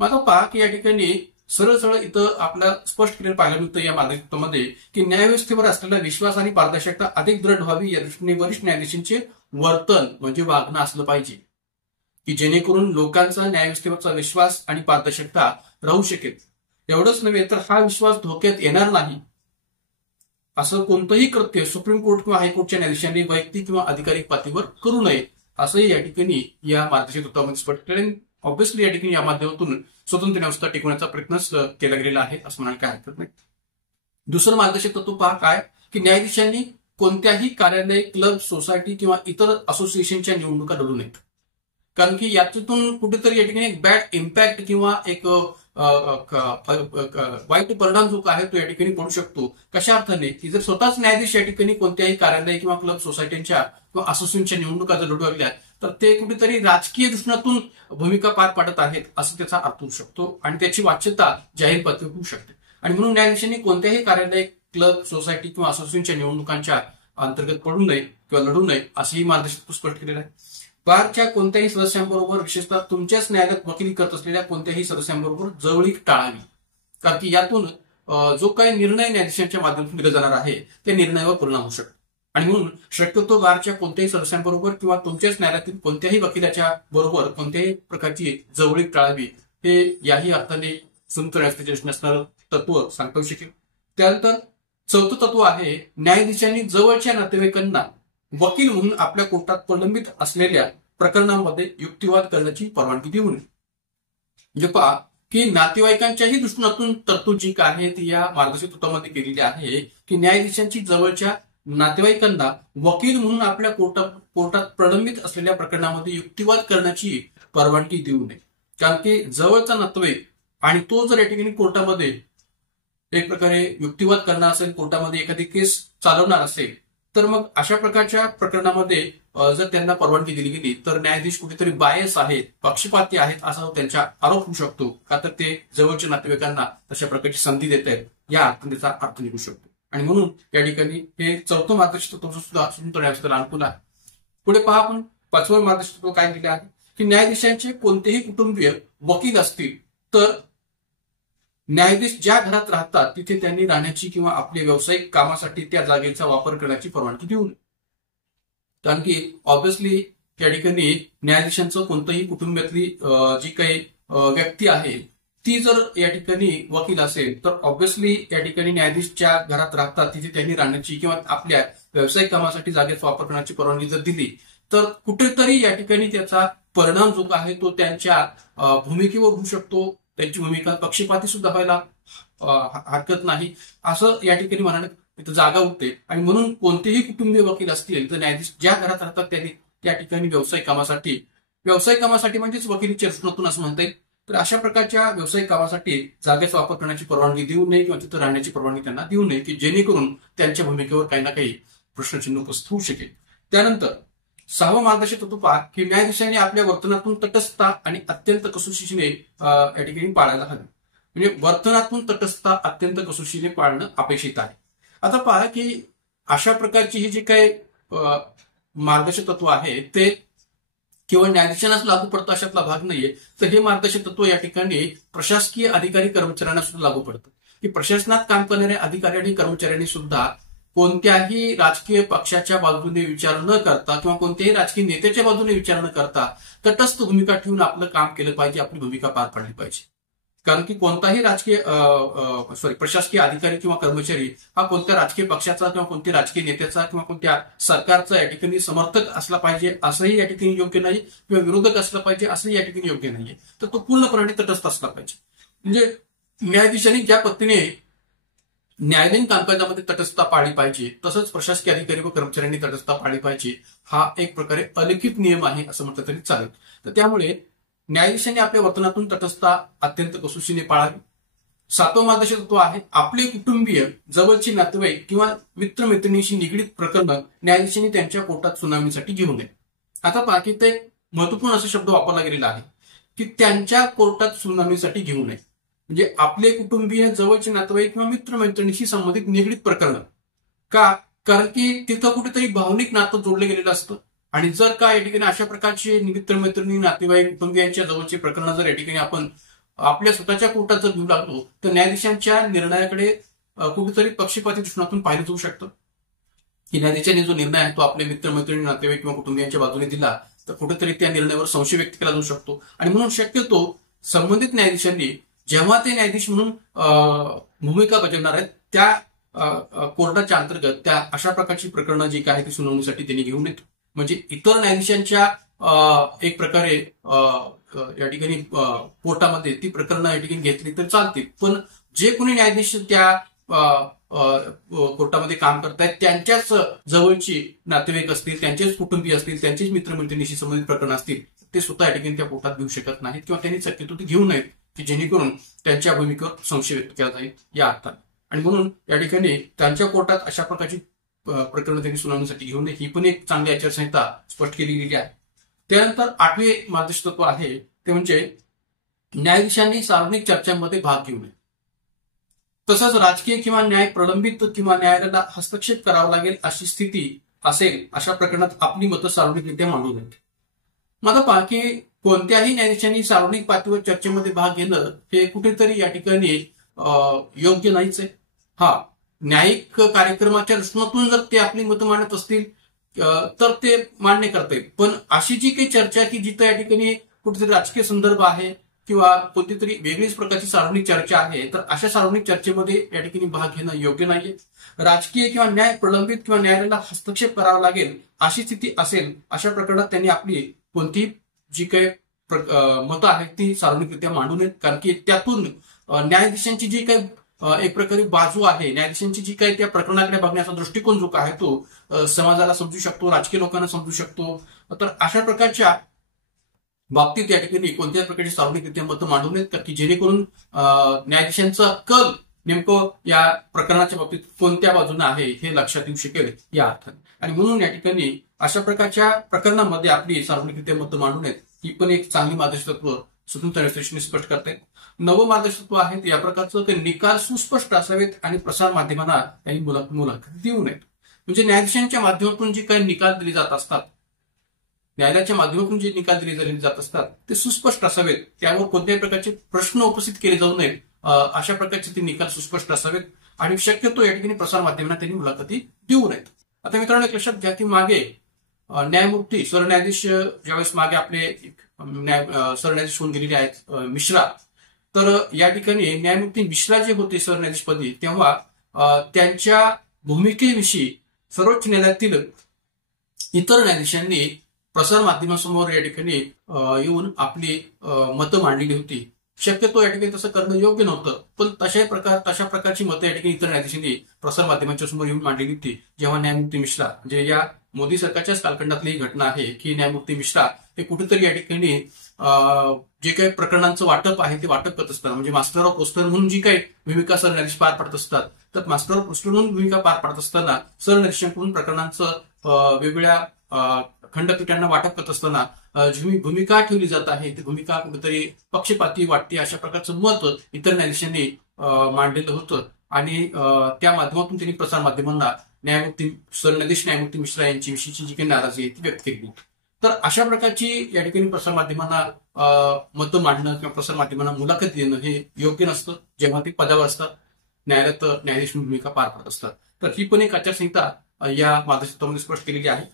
मात्र पहा की या ठिकाणी सरळ सरळ इथं आपला स्पष्ट केलेलं पाहायला मिळतं या मार्गदर्शकत्वामध्ये की न्यायव्यवस्थेवर असलेला विश्वास आणि पारदर्शकता अधिक दृढ व्हावी या दृष्टीने वरिष्ठ न्यायाधीशांचे वर्तन म्हणजे वागणं असलं पाहिजे की जेणेकरून लोकांचा न्यायव्यवस्थेवरचा विश्वास आणि पारदर्शकता राहू शकेल. एवढंच नव्हे तर हा विश्वास धोक्यात येणार नाही असं कोणतंही कृत्य सुप्रीम कोर्ट किंवा हायकोर्टच्या न्यायाधीशांनी वैयक्तिक किंवा अधिकारिक पातळीवर करू नये असंही या ठिकाणी या मार्गदर्शक तत्वामध्ये स्पष्ट केलं. ऑब्व्हियसली या ठिकाणी या माध्यमातून स्वतंत्र न्यायव्यवस्था टिकवण्याचा प्रयत्न केला गेलेला आहे असं म्हणायला काय हरकत नाही. दुसरं मार्गदर्शक तत्व पहा काय की न्यायाधीशांनी कोणत्याही कार्यालय, क्लब, सोसायटी किंवा इतर असोसिएशनच्या निवडणुका लढू नयेत. कारण की यातून कुठेतरी या ठिकाणी एक बॅड इम्पॅक्ट किंवा एक वाईट परिणाम जो आहे तो या ठिकाणी पडू शकतो. कशा अर्थाने की जर स्वतःच न्यायाधीश या ठिकाणी कोणत्याही कार्यालय किंवा क्लब, सोसायटीच्या किंवा असोसिएशनच्या निवडणुका जर लढू लागल्या तर ते कुठेतरी राजकीय दृष्टीतून भूमिका पार पाडत आहेत असं त्याचा अर्थ होऊ शकतो आणि त्याची वाच्यता जाहीर पातळीवर होऊ शकते. आणि म्हणून न्यायाधीशांनी कोणत्याही कार्यालय, क्लब, सोसायटी किंवा असोसिएशनच्या निवडणुकांच्या अंतर्गत पडू नये किंवा लढू नये असंही मार्गदर्शक स्पष्ट केलेलं आहे. बारच्या कोणत्याही सदस्यांबरोबर, विशेषतः तुमच्याच न्यायालयात वकिली करत असलेल्या कोणत्याही सदस्यांबरोबर जवळीक टाळावी, कारण की यातून जो काही निर्णय न्यायाधीशांच्या माध्यमातून दिला जाणार आहे त्या निर्णयावर परिणाम होऊ शकतो. आणि म्हणून शक्यतो बारच्या कोणत्याही सदस्यांबरोबर किंवा तुमच्याच न्यायालयातील कोणत्याही वकिलाच्या बरोबर कोणत्याही प्रकारची जवळीक टाळावी, हे याही अर्थाने स्वतंत्र न्यायाधीशांचे असणारं तत्व सांगता येऊ शकेल. त्यानंतर चौथं तत्व आहे, न्यायाधीशांनी जवळच्या नातेवाईकांना वकील म्हणून आपल्या कोर्टात प्रलंबित असलेल्या प्रकरणांमध्ये युक्तिवाद करण्याची परवानगी देऊ नये. म्हणजे पहा की नातेवाईकांच्याही दृष्टिकोनातून तरतूद जी काय आहे ती या मार्गदर्शक तत्वामध्ये केलेली आहे की न्यायाधीशांची जवळच्या नातेवाईकांना वकील म्हणून आपल्या कोर्टात प्रलंबित असलेल्या प्रकरणामध्ये युक्तिवाद करण्याची परवानगी देऊ नये. कारण की जवळचा नातेवाईक आणि तो जर या ठिकाणी कोर्टामध्ये एक प्रकारे युक्तिवाद करणार असेल, कोर्टामध्ये एखादी केस चालवणार असेल, तर मग अशा प्रकारच्या प्रकरणामध्ये जर त्यांना परवानगी दिली गेली तर न्यायाधीश कुठेतरी बायस आहेत, पक्षपाती आहेत असा त्यांचा आरोप होऊ शकतो. का तर ते जवळच्या नातेवाईकांना तशा प्रकारची संधी देत आहेत या त्याचा अर्थ निघू शकतो. आणि म्हणून या ठिकाणी हे चौथं मार्गदर्शक तत्व सुद्धा स्वतंत्र न्यायाधीशाला अनुकूल आहे. पुढे पहा आपण पाचवं मार्गदर्शक तत्व काय दिले आहे की न्यायाधीशांचे कोणतेही कुटुंबीय वकील असतील तर न्यायाधीश ज्या घरात राहतात तिथे त्यांनी राहण्याची किंवा आपल्या व्यावसायिक कामासाठी त्या जागेचा वापर करण्याची परवानगी देऊ नये. कारण की ऑब्व्हियसली या ठिकाणी न्यायाधीशांचं कोणतंही कुटुंबातली जी काही व्यक्ती आहे ती जर या ठिकाणी वकील असेल तर ऑब्व्हियसली या ठिकाणी न्यायाधीश ज्या घरात राहतात तिथे त्यांनी राहण्याची किंवा आपल्या व्यावसायिक कामासाठी जागेचा वापर करण्याची परवानगी जर दिली तर कुठेतरी या ठिकाणी त्याचा परिणाम जो आहे तो त्यांच्या भूमिकेवर होऊ शकतो. त्यांची भूमिका पक्षपाती सुद्धा व्हायला हरकत नाही असं या ठिकाणी म्हणायला तिथं जागा उठते. आणि म्हणून कोणतेही कुटुंबीय वकील असतील तर न्यायाधीश ज्या घरात राहतात त्यांनी त्या ठिकाणी व्यावसायिक कामासाठी म्हणजेच वकिलीच्या दृष्टीतून असं म्हणता येईल, तर अशा प्रकारच्या व्यावसायिक कामासाठी जागेचा वापर करण्याची परवानगी देऊ नये किंवा तिथं राहण्याची परवानगी त्यांना देऊ नये की जेणेकरून त्यांच्या भूमिकेवर काही ना काही प्रश्नचिन्ह उपस्थित होऊ शकेल. त्यानंतर सहावं मार्गदर्शक तत्व पहा की न्यायाधीशांनी आपल्या वर्तनातून तटस्थता आणि अत्यंत कसोशीने या ठिकाणी पाळायला हवी. म्हणजे वर्तनातून तटस्थता अत्यंत कसोशीने पाळणं अपेक्षित आहे. आता पहा की अशा प्रकारची ही जी काही मार्गदर्शक तत्व आहे ते केवळ न्यायाधीशांनाच लागू पडतं अशातला भाग नाहीये, तर हे मार्गदर्शक तत्व या ठिकाणी प्रशासकीय अधिकारी कर्मचाऱ्यांना सुद्धा लागू पडतं. की प्रशासनात काम करणाऱ्या अधिकारी आणि कर्मचाऱ्यांनी सुद्धा कोणत्याही राजकीय पक्षाच्या बाजूने विचार न करता किंवा कोणत्याही राजकीय नेत्याच्या बाजूने विचार न करता तटस्थ भूमिका ठेवून आपलं काम केलं पाहिजे, आपली भूमिका पार पाडली पाहिजे. कारण की कोणताही प्रशासकीय अधिकारी किंवा कर्मचारी हा कोणत्या राजकीय पक्षाचा किंवा कोणत्या राजकीय नेत्याचा किंवा कोणत्या सरकारचा या ठिकाणी समर्थक असला पाहिजे असंही या ठिकाणी योग्य नाही किंवा विरोधक असला पाहिजे असंही या ठिकाणी योग्य नाहीये. तर तो पूर्णपणे तटस्थ असला पाहिजे. म्हणजे न्यायाधीशांनी ज्या पद्धतीने न्यायालयीन कामकाजामध्ये तटस्थता पाळली पाहिजे तसंच प्रशासकीय अधिकारी व कर्मचाऱ्यांनी तटस्थता पाळली पाहिजे. हा एक प्रकारे अलिखित नियम आहे असं म्हटलं तरी चालेल. तर त्यामुळे न्यायाधीशांनी आपल्या वर्तनातून तटस्थता अत्यंत कसोशीने पाळावी. सातवं मार्गदर्शक तत्व आहे आपले कुटुंबीय, जवळचे नातेवाईक किंवा मित्रमैत्रिणीशी निगडीत प्रकरण न्यायाधीशांनी त्यांच्या कोर्टात सुनावणीसाठी घेऊ नये. आता पहा की ते महत्वपूर्ण असा शब्द वापरला गेलेला आहे की त्यांच्या कोर्टात सुनावणीसाठी घेऊ नये. म्हणजे आपले कुटुंबीय, जवळचे नातेवाईक किंवा मित्रमैत्रिणीशी संबंधित निगडीत प्रकरण. का? कारण की तिथं कुठेतरी भावनिक नातं जोडलं गेलेलं असतं आणि जर का या ठिकाणी अशा प्रकारचे मित्रमैत्रिणी, नातेवाईक, कुटुंबियांच्या जवळची प्रकरणं जर या ठिकाणी आपण आपल्या स्वतःच्या कोर्टात जर घेऊ लागलो तर न्यायाधीशांच्या निर्णयाकडे कुठेतरी पक्षपाती दृष्टीतून पाहिलं जाऊ शकतं की न्यायाधीशाने जो निर्णय आहे तो आपल्या मित्रमैत्रिणी, नातेवाईक किंवा कुटुंबियांच्या बाजूने दिला तर कुठेतरी त्या निर्णयावर संशय व्यक्त केला जाऊ शकतो. आणि म्हणून शक्यतो संबंधित न्यायाधीशांनी जेव्हा ते न्यायाधीश म्हणून भूमिका बजावणार आहेत त्या कोर्टाच्या अंतर्गत त्या अशा प्रकारची प्रकरणं जी काय ती सुनावणीसाठी त्यांनी घेऊन येतो. म्हणजे इतर न्यायाधीशांच्या एक प्रकारे या ठिकाणी कोर्टामध्ये ती प्रकरणं या ठिकाणी घेतली तर चालतील, पण जे कोणी न्यायाधीश त्या कोर्टामध्ये काम करतायत त्यांच्याच जवळची नातेवाईक असतील, त्यांचेच कुटुंबीय असतील, त्यांचेच मित्रमैत्रिणीशी संबंधित प्रकरण असतील ते स्वतः या ठिकाणी त्या कोर्टात घेऊ शकत नाहीत किंवा त्यांनी शक्यतो ते घेऊ नयेत की जेणेकरून त्यांच्या भूमिकेवर संशय व्यक्त केला जाईल या अर्थात. आणि म्हणून या ठिकाणी त्यांच्या कोर्टात अशा प्रकारची प्रकरणं त्यांनी सुनावणीसाठी घेऊ नये ही पण एक चांगली आचारसंहिता स्पष्ट केली गेली आहे. त्यानंतर 8वे मार्गदर्शक तत्व आहे ते म्हणजे न्यायाधीशांनी सार्वजनिक चर्चांमध्ये भाग घेऊ नये. तसंच राजकीय किंवा न्याय प्रलंबित किंवा न्यायालयाला हस्तक्षेप करावा लागेल अशी स्थिती असेल अशा प्रकरणात आपली मतं सार्वजनिकरित्या मांडू नयेत. माझं पहा की कोणत्याही न्यायाधीशांनी सार्वजनिक पातळीवर चर्चेमध्ये भाग घेणं हे कुठेतरी या ठिकाणी योग्य नाहीच आहे. न्यायिक कार्यक्रमाच्या दृष्टिकोनातून जर ते आपली मतं मांडत असतील तर ते मान्य करता येईल. पण अशी जी काही चर्चा की जिथं या ठिकाणी कुठेतरी राजकीय संदर्भ आहे किंवा कोणती तरी वेगळीच प्रकारची सार्वजनिक चर्चा आहे तर अशा सार्वजनिक चर्चेमध्ये या ठिकाणी भाग घेणं योग्य नाहीये. राजकीय किंवा न्याय प्रलंबित किंवा न्यायालयाला हस्तक्षेप करावा लागेल अशी स्थिती असेल अशा प्रकरणात त्यांनी आपली कोणती जी काही मतं आहेत ती सार्वजनिकरित्या मांडू नयेत. कारण की त्यातून न्यायाधीशांची जी काही एक प्रकारे बाजू आहे, न्यायाधीशांची जी काही त्या प्रकरणाकडे बघण्याचा दृष्टिकोन जो आहे तो समाजाला समजू शकतो, राजकीय लोकांना समजू शकतो. तर अशा प्रकारच्या बाबतीत या ठिकाणी कोणत्याही प्रकारची सार्वजनिकरित्या मतं मांडू नयेत की जेणेकरून न्यायाधीशांचा कल नेमकं या प्रकरणाच्या बाबतीत कोणत्या बाजूने आहे हे लक्षात येऊ शकेल या अर्थाने. आणि म्हणून या ठिकाणी अशा प्रकारच्या प्रकरणामध्ये आपली सार्वजनिकरित्या मतं मांडू नयेत ही पण एक चांगली मार्गदर्शक तत्व स्वतंत्र न्यायाधीशांनी स्पष्ट करतायत. 9वं मार्गदर्शक तत्व आहे या प्रकारचं निकाल सुस्पष्ट असावेत आणि प्रसार माध्यमांना काही मुलाखती देऊ नयेत. म्हणजे न्यायाधीशांच्या माध्यमातून जे काही निकाल दिले जात असतात, न्यायालयाच्या माध्यमातून जे निकाल दिले जात असतात ते सुस्पष्ट असावेत, त्यावर कोणत्याही प्रकारचे प्रश्न उपस्थित केले जाऊ नयेत अशा प्रकारचे ते निकाल सुस्पष्ट असावेत आणि शक्यतो या ठिकाणी प्रसार माध्यमांना त्यांनी मुलाखती देऊ नयेत. आता मित्रांनो एक लक्षात घ्या की मागे न्यायमूर्ती सरन्यायाधीश ज्यावेळेस मागे आपले सरन्यायाधीश होऊन गेलेले आहेत मिश्रा, तर या ठिकाणी न्यायमूर्ती मिश्रा जे होते सरन्यायाधीशपदी तेव्हा त्यांच्या भूमिकेविषयी सर्वोच्च न्यायालयातील इतर न्यायाधीशांनी प्रसार माध्यमांसमोर या ठिकाणी येऊन आपली मतं मांडलेली होती. शक्यतो या ठिकाणी तसं करणं योग्य नव्हतं, पण तशा प्रकारची मतं या ठिकाणी इतर न्यायाधीशांनी प्रसार माध्यमांच्या समोर येऊन मांडलेली होती. जेव्हा न्यायमूर्ती मिश्रा म्हणजे या मोदी सरकारच्याच कालखंडातली ही घटना आहे की न्यायमूर्ती मिश्रा हे कुठेतरी या ठिकाणी जे काही प्रकरणांचं वाटप आहे ते वाटप करत असताना म्हणजे मास्टर ऑफ प्रोसिक्युशन म्हणून जी काही भूमिका सरन्यायाधीश पार पाडत असतात तर मास्टर ऑफ प्रोसिक्युशन म्हणून भूमिका पार पाडत असताना सरन्यायाधीशांकडून प्रकरणांचं वेगवेगळ्या खंडपीठांना वाटप करत असताना जी भूमिका ठेवली जात आहे ती भूमिका कुठेतरी पक्षपाती वाटते अशा प्रकारचं मत इतर न्यायाधीशांनी मांडलेलं होतं आणि त्या माध्यमातून त्यांनी प्रसार माध्यमांना सरन्यायाधीश न्यायमूर्ती मिश्रा यांची विषयीची जी काही नाराजी आहे ती व्यक्त केली. तर अशा प्रकारची या ठिकाणी प्रसार माध्यमांना मतं मांडणं किंवा प्रसार माध्यमांना मुलाखत देणं हे योग्य नसतं जेव्हा ते पदावर असतात, न्यायालयात न्यायाधीश भूमिका पार पाडत असतात. तर ही पण एक आचारसंहिता या मार्गदर्शक तत्वामध्ये स्पष्ट केलेली आहे.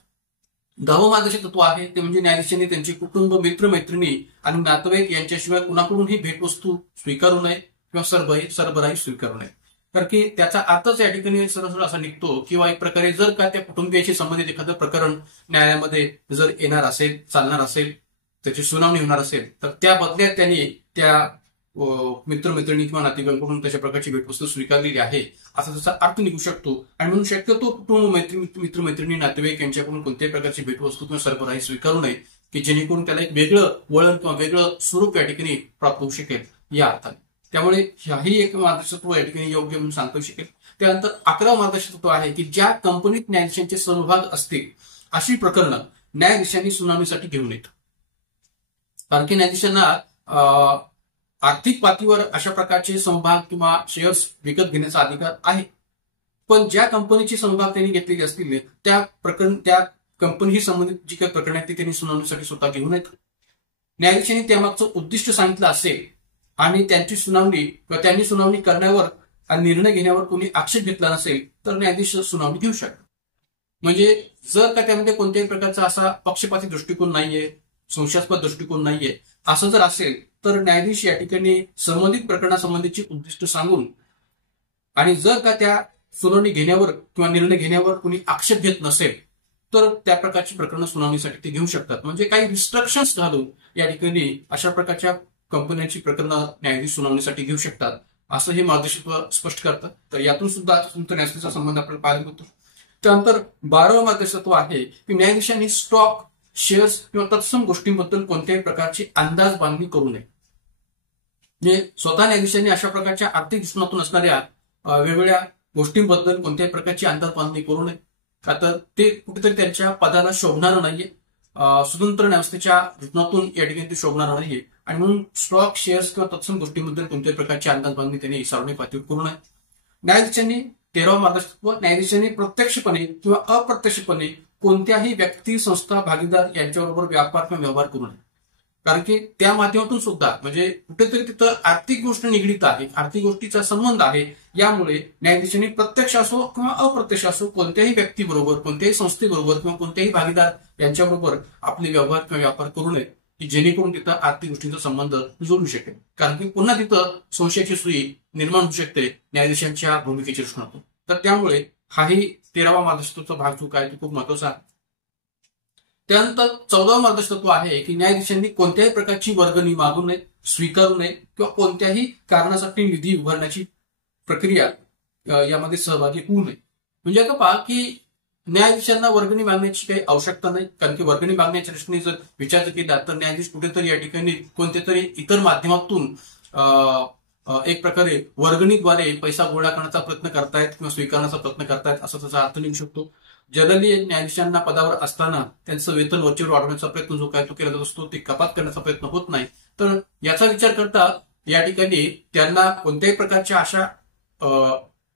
10वं मार्गदर्शक तत्व आहे ते म्हणजे न्यायाधीशांनी त्यांचे कुटुंब, मित्रमैत्रिणी आणि नातेवाईक यांच्याशिवाय कुणाकडूनही भेटवस्तू स्वीकारू नये किंवा सरबराही स्वीकारू नये. कारण की त्याचा अर्थच या ठिकाणी सरळ असा निघतो किंवा एक प्रकारे जर का त्या कुटुंबियाशी संबंधित एखादं प्रकरण न्यायालयामध्ये जर येणार असेल, चालणार असेल, त्याची सुनावणी होणार असेल तर त्या बदल्यात त्यांनी त्या मित्रमैत्रिणी किंवा नातेवाईकांकडून तशा प्रकारची भेटवस्तू स्वीकारलेली आहे असा त्याचा अर्थ निघू शकतो. आणि म्हणून शक्यतो कुटुंब, मित्रमैत्रिणी, नातेवाईक यांच्याकडून कोणत्याही प्रकारची भेटवस्तू किंवा सरबराही स्वीकारू नये की जेणेकरून त्याला एक वेगळं वळण किंवा वेगळं स्वरूप या ठिकाणी प्राप्त होऊ शकेल या अर्थाने. त्यामुळे ही एक मार्गदर्शक या ठिकाणी योग्य म्हणून सांगता शकेल. त्यानंतर 11वं मार्गदर्शक तत्व आहे की ज्या कंपनीत न्यायाधीशांचे सहभाग असतील अशी प्रकरणं न्यायाधीशांनी सुनावणीसाठी घेऊ नयेत. कारण की न्यायाधीशांना आर्थिक पातळीवर अशा प्रकारचे समभाग किंवा शेअर्स विकत घेण्याचा अधिकार आहे, पण ज्या कंपनीचे समभाग त्यांनी घेतलेले असतील त्या कंपनीशी संबंधित जी काही प्रकरण आहेत ती त्यांनी सुनावणीसाठी स्वतः घेऊ नयेत. न्यायाधीशांनी त्यामागचं उद्दिष्ट सांगितलं असेल आणि त्यांनी सुनावणी करण्यावर आणि निर्णय घेण्यावर कोणी आक्षेप घेतला नसेल तर न्यायाधीश सुनावणी घेऊ शकतात. म्हणजे जर का त्यामध्ये कोणत्याही प्रकारचा असा पक्षपाती दृष्टिकोन नाहीये, संशयास्पद दृष्टिकोन नाहीये असं जर असेल तर न्यायाधीश या ठिकाणी संबंधित प्रकरणासंबंधीची उद्दिष्ट सांगून आणि जर का त्या सुनावणी घेण्यावर किंवा निर्णय घेण्यावर कोणी आक्षेप घेत नसेल तर त्या प्रकारची प्रकरणं सुनावणीसाठी ते घेऊ शकतात. म्हणजे काही रिस्ट्रिक्शन्स घालून या ठिकाणी अशा प्रकारच्या कंपन्यांची प्रकरणं न्यायाधीश सुनावणीसाठी घेऊ शकतात असं हे मार्गदर्शक स्पष्ट करतं. तर यातून सुद्धा न्यायालयाचा संबंध आपल्याला पाहायला मिळतो. त्यानंतर 12वं मार्गदर्शक आहे की न्यायाधीशांनी स्टॉक, शेअर्स किंवा तत्सम गोष्टींबद्दल कोणत्याही प्रकारची अंदाज बांधणी करू नये. म्हणजे स्वतः न्यायाधीशांनी अशा प्रकारच्या आर्थिक दृष्टिकोनातून असणाऱ्या वेगवेगळ्या गोष्टींबद्दल कोणत्याही प्रकारची अंदाज बांधणी करू नये का तर ते कुठेतरी त्यांच्या पदाला शोभणारं नाहीये. स्वतंत्र न्यायव्यवस्थेच्या धोरणातून या ठिकाणी ते शोभणार नाहीये आणि म्हणून स्टॉक शेअर्स किंवा तत्सम गोष्टींबद्दल कोणत्याही प्रकारची अंदाजबांधणी त्यांनी सार्वजनिक पातळीवर करू नये. न्यायाधीशांनी 13वा मार्गदर्शक न्यायाधीशांनी प्रत्यक्षपणे किंवा अप्रत्यक्षपणे कोणत्याही व्यक्ती, संस्था, भागीदार यांच्याबरोबर व्यापार किंवा व्यवहार करू नये. कारण की त्या माध्यमातून सुद्धा म्हणजे कुठेतरी तिथं आर्थिक गोष्ट निगडीत आहे, आर्थिक गोष्टीचा संबंध आहे. यामुळे न्यायाधीशांनी प्रत्यक्ष असो किंवा अप्रत्यक्ष असो कोणत्याही व्यक्तीबरोबर, कोणत्याही संस्थेबरोबर किंवा कोणत्याही भागीदार यांच्याबरोबर आपले व्यवहार किंवा व्यापार करू नये, की जेणेकरून तिथं आर्थिक गोष्टींचा संबंध जोडू शकेल. कारण की पुन्हा तिथं संशयाची सुई निर्माण होऊ शकते न्यायाधीशांच्या भूमिकेच्या दृष्टीने. तर त्यामुळे हाही 13वा मार्गदर्शक भाग जो काय तो खूप महत्वाचा आहे. त्यानंतर 14वा मार्गदर्शक आहे की न्यायाधीशांनी कोणत्याही प्रकारची वर्गणी मागू नये, स्वीकारू नये किंवा कोणत्याही कारणासाठी निधी उभारण्याची प्रक्रिया यामध्ये सहभागी होऊ नये. म्हणजे आता पहा की न्यायाधीशांना वर्गणी मागण्याची काही आवश्यकता नाही. कारण की वर्गणी मागण्याच्या दृष्टीने जर विचार केला तर न्यायाधीश कुठेतरी या ठिकाणी कोणत्यातरी इतर माध्यमातून एक प्रकारे वर्गणीद्वारे पैसा गोळा करण्याचा प्रयत्न करतायत किंवा स्वीकारण्याचा प्रयत्न करतायत असा त्याचा अर्थ निघू शकतो. जनरली न्यायाधीशांना पदावर असताना त्यांचं वेतन वरचेवर वाढवण्याचा प्रयत्न जो काय तो केला जात असतो, ते कपात करण्याचा प्रयत्न होत नाही. तर याचा विचार करता या ठिकाणी त्यांना कोणत्याही प्रकारच्या अशा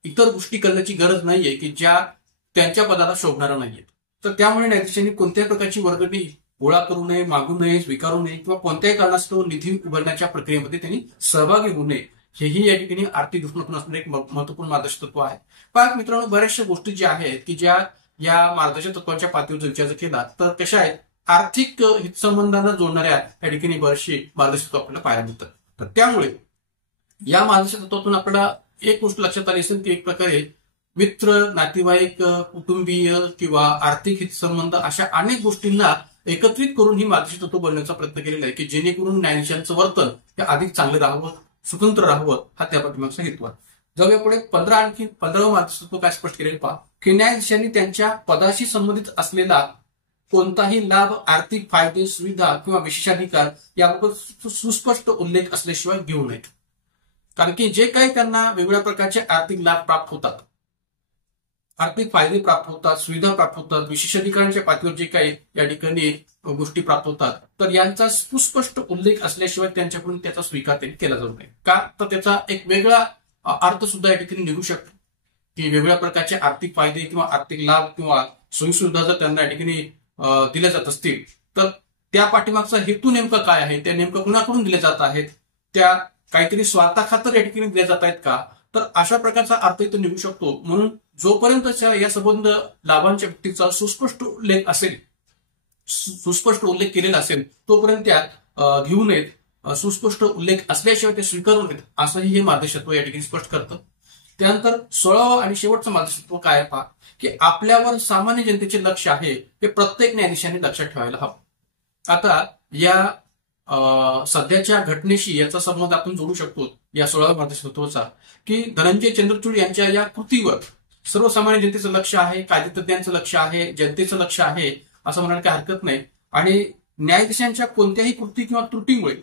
इतर गोष्टी करण्याची गरज नाहीये की ज्या त्यांच्या पदाला शोभणाऱ्या नाहीयेत. तर त्यामुळे न्यायाधीशांनी कोणत्याही प्रकारची वर्गणी गोळा करू नये, मागू नये, स्वीकारू नये किंवा कोणत्याही कारणास्तव निधी उभारण्याच्या प्रक्रियेमध्ये त्यांनी सहभागी होऊ नये. हेही या ठिकाणी आर्थिक दृष्टीकोनातून असणारे एक महत्वपूर्ण मार्गदर्शक तत्व आहे. पण मित्रांनो, बऱ्याचशा गोष्टी ज्या आहेत की ज्या या मार्गदर्शक तत्वांच्या पातळीवर जर विचार केला तर कशा आहेत, आर्थिक हितसंबंधांना जोडणाऱ्या या ठिकाणी बरेचशी मार्गदर्शक तत्व आपल्याला पाहायला मिळतात. तर त्यामुळे या मार्गदर्शक तत्वातून आपल्याला एक गोष्ट लक्षात आली असेल की एक प्रकारे मित्र, नातेवाईक, कुटुंबीय किंवा आर्थिक हितसंबंध अशा अनेक गोष्टींना एकत्रित करून ही मार्गदर्शक तत्व बनवण्याचा प्रयत्न केलेला आहे की जेणेकरून न्यायाधीशांचं वर्तन हे अधिक चांगलं राहावं, स्वतंत्र राहावं, हा त्या पाठीमागचा हेतू आहे. जाऊया पुढे 15वा मार्गदर्शक तत्व काय स्पष्ट केलेलं पहा की न्यायाधीशांनी त्यांच्या पदाशी संबंधित असलेला कोणताही लाभ, आर्थिक फायदे, सुविधा किंवा विशेषाधिकार याबाबत सुस्पष्ट उल्लेख असल्याशिवाय घेऊ नयेत. कारण की जे काही त्यांना वेगवेगळ्या प्रकारचे आर्थिक लाभ प्राप्त होतात, आर्थिक फायदे प्राप्त होतात, सुविधा प्राप्त होतात, विशेषाधिकारांच्या पातळीवर जे काही या ठिकाणी गोष्टी प्राप्त होतात, तर यांचा सुस्पष्ट उल्लेख असल्याशिवाय त्यांच्याकडून त्याचा स्वीकार केला जाऊ नये. का तर त्याचा एक वेगळा अर्थ सुद्धा या ठिकाणी निघू शकतो की वेगवेगळ्या प्रकारचे आर्थिक फायदे किंवा आर्थिक लाभ किंवा सोयीसुविधा जर त्यांना या ठिकाणी दिल्या जात असतील तर त्या पाठीमागचा हेतू नेमका काय आहे, त्या नेमकं कुणाकडून दिल्या जात आहेत, त्या काहीतरी स्वार्थाखातर या ठिकाणी दिल्या जात आहेत का, तर अशा प्रकारचा अर्थ इथं निघू शकतो. म्हणून जोपर्यंतच्या या संबंध लाभांच्या व्यक्तीचा सुस्पष्ट उल्लेख असेल, सुस्पष्ट उल्लेख केलेला असेल तोपर्यंत त्या घेऊ नयेत. सुस्पष्ट उल्लेख असल्याशिवाय ते स्वीकारू नयेत असंही हे मार्गदर्शक या ठिकाणी स्पष्ट करतं. त्यानंतर 16वा आणि शेवटचं मार्गदर्शक काय पहा की आपल्यावर सामान्य जनतेचे लक्ष आहे हे प्रत्येक न्यायाधीशाने लक्षात ठेवायला हवं. आता या सध्याच्या घटनेशी याचा संबंध आपण जोडू शकतो या 16व्या मार्गदर्शक तत्वाचा की धनंजय चंद्रचूड यांच्या या कृतीवर सर्वसामान्य जनतेचं लक्ष आहे, कायदेतज्ञांचं लक्ष आहे, जनतेचं लक्ष आहे असं म्हणायला काही हरकत नाही. आणि न्यायाधीशांच्या कोणत्याही कृती किंवा त्रुटीमुळे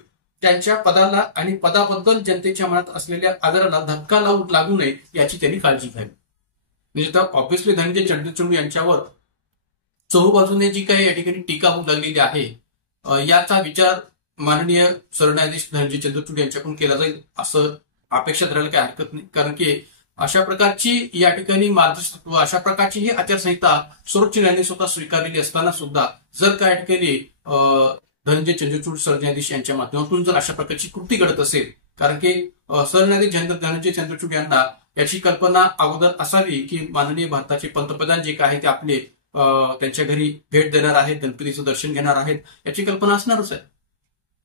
त्यांच्या पदाला आणि पदाबद्दल जनतेच्या मनात असलेल्या आदराला धक्का लागू नये याची त्यांनी काळजी घ्यावी. म्हणजे तर ऑब्व्हियसली धनंजय चंद्रचूड यांच्यावर चहूबाजूने जी काही या ठिकाणी टीका होऊ लागलेली आहे याचा विचार माननीय सरन्यायाधीश धनंजय चंद्रचूड यांच्याकडून केला जाईल असं अपेक्षा धरायला काही हरकत नाही. कारण की अशा प्रकारची या ठिकाणी मार्गदर्शक, अशा प्रकारची ही आचारसंहिता सर्वोच्च न्यायालयाने स्वतः स्वीकारलेली असताना सुद्धा जर काय ठिकाणी धनंजय चंद्रचूड सरन्यायाधीश यांच्या माध्यमातून जर अशा प्रकारची कृती घडत असेल, कारण की सरन्यायाधीश धनंजय चंद्रचूड यांना याची कल्पना अगोदर असावी की माननीय भारताचे पंतप्रधान जे काय आहे ते आपले त्यांच्या घरी भेट देणार आहेत, गणपतीचं दर्शन घेणार आहेत, याची कल्पना असणारच आहे.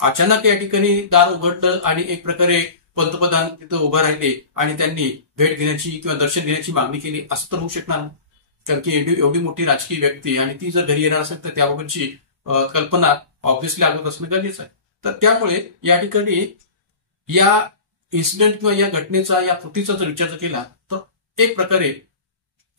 अचानक या ठिकाणी दार उघडलं आणि एक प्रकारे पंतप्रधान तिथं उभं राहिले आणि त्यांनी भेट घेण्याची किंवा दर्शन घेण्याची मागणी केली असं तर होऊ शकणार नाही. कारण की एवढी मोठी राजकीय व्यक्ती आणि ती जर घरी येणार असेल तर त्याबाबतची कल्पना ऑब्व्हियसली अगोदर असणं गरजेचं आहे. तर त्यामुळे या ठिकाणी या इन्सिडेंट किंवा या घटनेचा, या कृतीचा जर विचार केला तर एक प्रकारे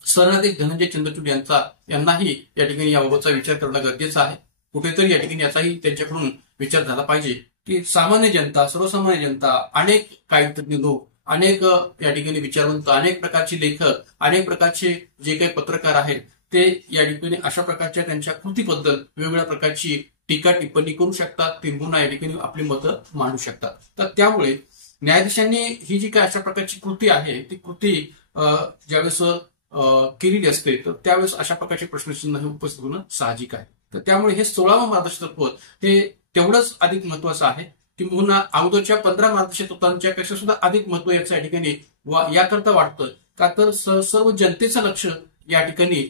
सरन्यायाधीश धनंजय चंद्रचूड यांनाही या ठिकाणी याबाबतचा विचार करणं गरजेचं आहे. कुठेतरी या ठिकाणी याचाही त्यांच्याकडून विचार झाला पाहिजे की सामान्य जनता, सर्वसामान्य जनता, अनेक कायदेतज्ञ लोक, अनेक या ठिकाणी विचारवंत, अनेक प्रकारचे लेखक, अनेक प्रकारचे जे काही पत्रकार आहेत ते या ठिकाणी अशा प्रकारच्या त्यांच्या कृतीबद्दल वेगवेगळ्या प्रकारची टीका टिप्पणी करू शकतात, किंबहुना या ठिकाणी आपली मतं मांडू शकतात. तर त्यामुळे न्यायाधीशांनी ही जी काय अशा प्रकारची कृती आहे ती कृती ज्यावेळेस केलेली असते तर त्यावेळेस अशा प्रकारचे प्रश्नचिन्ह हे उपस्थित होणं साहजिक आहे. तर त्यामुळे हे 16वं मार्गदर्शक तत्व हे तेवढंच अधिक महत्वाचं आहे, किंबहुना अगोदरच्या 15 मार्गदर्शक तत्वांच्या पेक्षा सुद्धा अधिक महत्व याचं या ठिकाणी याकरता वाटतं का तर सर्व जनतेचं लक्ष या ठिकाणी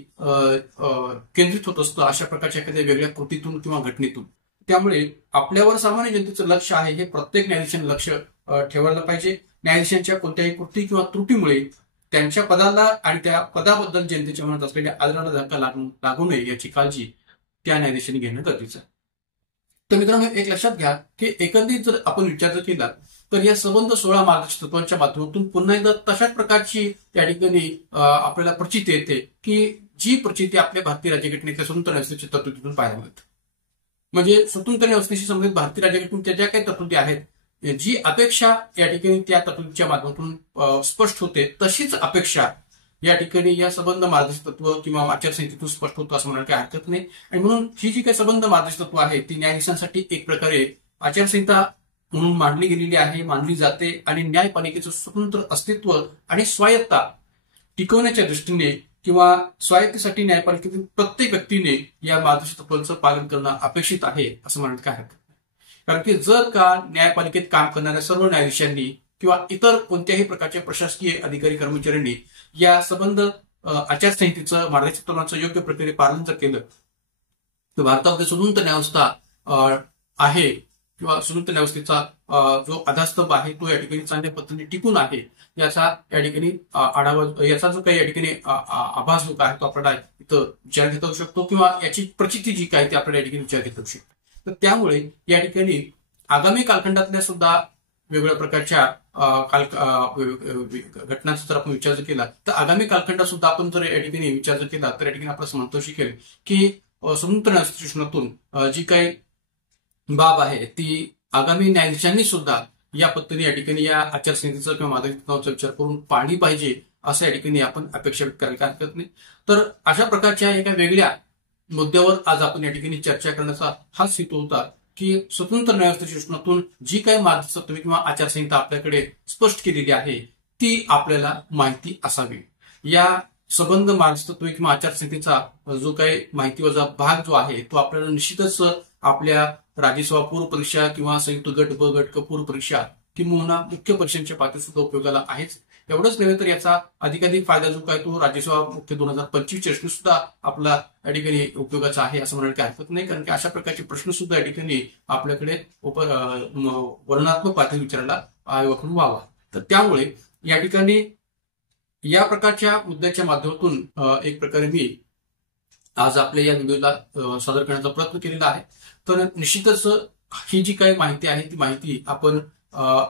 केंद्रित होत असतं अशा प्रकारच्या एखाद्या वेगळ्या कृतीतून किंवा घटनेतून. त्यामुळे आपल्यावर सामान्य जनतेचं लक्ष आहे हे प्रत्येक न्यायाधीशांनी लक्ष ठेवायला पाहिजे. न्यायाधीशांच्या कोणत्याही कृती किंवा त्रुटीमुळे त्यांच्या पदाला आणि त्या पदाबद्दल जनतेच्या मनात असलेल्या आदराला धक्का लागू नये याची काळजी त्या न्यायाधीशांनी घेणं गरजेचं आहे. तर मित्रांनो एक लक्षात घ्या की एकंदरीत जर आपण विचार जर केला तर या संबंध 16 मार्गदर्शक तत्वांच्या माध्यमातून पुन्हा एकदा तशाच प्रकारची या ठिकाणी आपल्याला प्रचिती येते की जी प्रचिती आपल्या भारतीय राज्यघटनेच्या स्वतंत्र व्यवस्थेच्या तरतुदीतून पाहायला मिळते. म्हणजे स्वतंत्र व्यवस्थेशी संबंधित भारतीय राज्यघटनेच्या ज्या काही तरतुदी आहेत जी अपेक्षा या ठिकाणी त्या तरतुदीच्या माध्यमातून स्पष्ट होते तशीच अपेक्षा या ठिकाणी या संबंध मार्गदर्शक तत्व किंवा आचारसंहितेतून स्पष्ट होतं असं म्हणायला काही हरकत नाही. आणि म्हणून ही जी काही संबंध मार्गदर्शक तत्व आहे ती न्यायाधीशांसाठी एक प्रकारे आचारसंहिता म्हणून मांडली गेलेली आहे, मानली जाते आणि न्यायपालिकेचं स्वतंत्र अस्तित्व आणि स्वायत्ता टिकवण्याच्या दृष्टीने किंवा स्वायत्तेसाठी न्यायपालिकेतील प्रत्येक व्यक्तीने या मार्गदर्शक तत्वांचं पालन करणं अपेक्षित आहे असं म्हणायला काय हरकत नाही. कारण की जर का न्यायपालिकेत काम करणाऱ्या सर्व न्यायाधीशांनी किंवा इतर कोणत्याही प्रकारच्या प्रशासकीय अधिकारी कर्मचाऱ्यांनी या संबंध आचारसंहितेचं मार्गदर्शक तत्वांचं योग्य प्रकारे पालन जर केलं तर भारतामध्ये स्वतंत्र न्यायव्यवस्था आहे किंवा स्वतंत्र न्यायव्यवस्थेचा जो आधारस्तंभ आहे तो या ठिकाणी चांगल्या पद्धतीने टिकून आहे याचा या ठिकाणी आढावा याचा जो काही या ठिकाणी आभास जो आहे तो आपल्याला इथं विचार घेता येऊ शकतो किंवा याची प्रचिती जी काय ती आपल्याला या ठिकाणी विचार घेता येऊ शकतो. तर त्यामुळे या ठिकाणी आगामी कालखंडातल्या सुद्धा वेगवेगळ्या प्रकारच्या घटनांचा जर आपण विचार केला तर आगामी कालखंडात सुद्धा आपण जर या ठिकाणी विचार केला तर या ठिकाणी आपल्याला समजतो शिकेल की स्वतंत्र न्यायाधिकरणातून जी काही बाब आहे ती आगामी न्यायाधीशांनी सुद्धा या पद्धतीने या ठिकाणी या आचारसंहितेचा किंवा मार्गदर्शक तत्वांचा विचार करून पाळली पाहिजे असं या ठिकाणी आपण अपेक्षा व्यक्त करायला हरकत नाही. तर अशा प्रकारच्या एका वेगळ्या मुद्द्यावर आज आपण या ठिकाणी चर्चा करण्याचा हाच हेतू होता की स्वतंत्र न्यायव्यवस्थेच्या दृष्टिकोनातून जी काही मार्गदर्शक तत्त्वे किंवा आचारसंहिता आपल्याकडे स्पष्ट केलेली आहे ती आपल्याला माहिती असावी. या संबंध मार्गदर्शक तत्त्वे किंवा आचारसंहितेचा जो काही माहितीवरचा भाग जो आहे तो आपल्याला निश्चितच आपल्या राज्यसभा पूर्व परीक्षा किंवा संयुक्त गट ब गट क पूर्व परीक्षा किंवा मुख्य परीक्षांच्या पातळीवर सुद्धा उपयोगाला आहेच. एवढंच नव्हे तर याचा अधिकाधिक फायदा जो काय तो राज्यसभा मुख्य 2025 प्रश्न सुद्धा आपला या ठिकाणी उपयोगाचा आहे असं म्हणायला काही हरकत नाही. कारण की अशा प्रकारचे प्रश्न सुद्धा या ठिकाणी आपल्याकडे वर्णनात्मक पातळी विचारायला आयोगाकडून व्हावा. तर त्यामुळे या ठिकाणी या प्रकारच्या मुद्द्याच्या माध्यमातून एक प्रकारे मी आज आपल्या या व्हिडिओला सादर करण्याचा प्रयत्न केलेला आहे. तर निश्चितच ही जी काही माहिती आहे ती माहिती आपण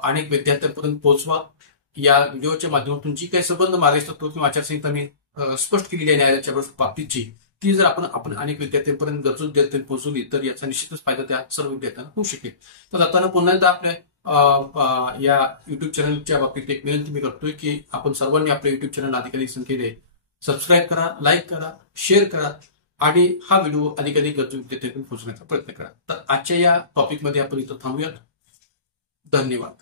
अनेक विद्यार्थ्यांपर्यंत पोहोचवा. या व्हिडिओच्या माध्यमातून जी काही संबंध मार्गदर्शक तत्व किंवा आचारसंहिता मी स्पष्ट केलेली आहे न्यायालयाच्या बाबतीतची ती जर आपण अनेक विद्यार्थ्यांपर्यंत गरजू विद्यार्थ्यांनी पोहोचवली तर याचा निश्चितच फायदा त्या सर्व विद्यार्थ्यांना होऊ शकेल. तर जाताना पुन्हा एकदा आपल्या या युट्यूब चॅनलच्या बाबतीत एक विनंती मी करतोय की आपण सर्वांनी आपल्या युट्यूब चॅनल अधिकाधिक संख्येने सबस्क्राईब करा, लाईक करा, शेअर करा आणि हा व्हिडिओ अधिकाधिक गरजू विद्यार्थ्यांपर्यंत पोहोचण्याचा प्रयत्न करा. तर आजच्या या टॉपिकमध्ये आपण इथं थांबूयात. धन्यवाद.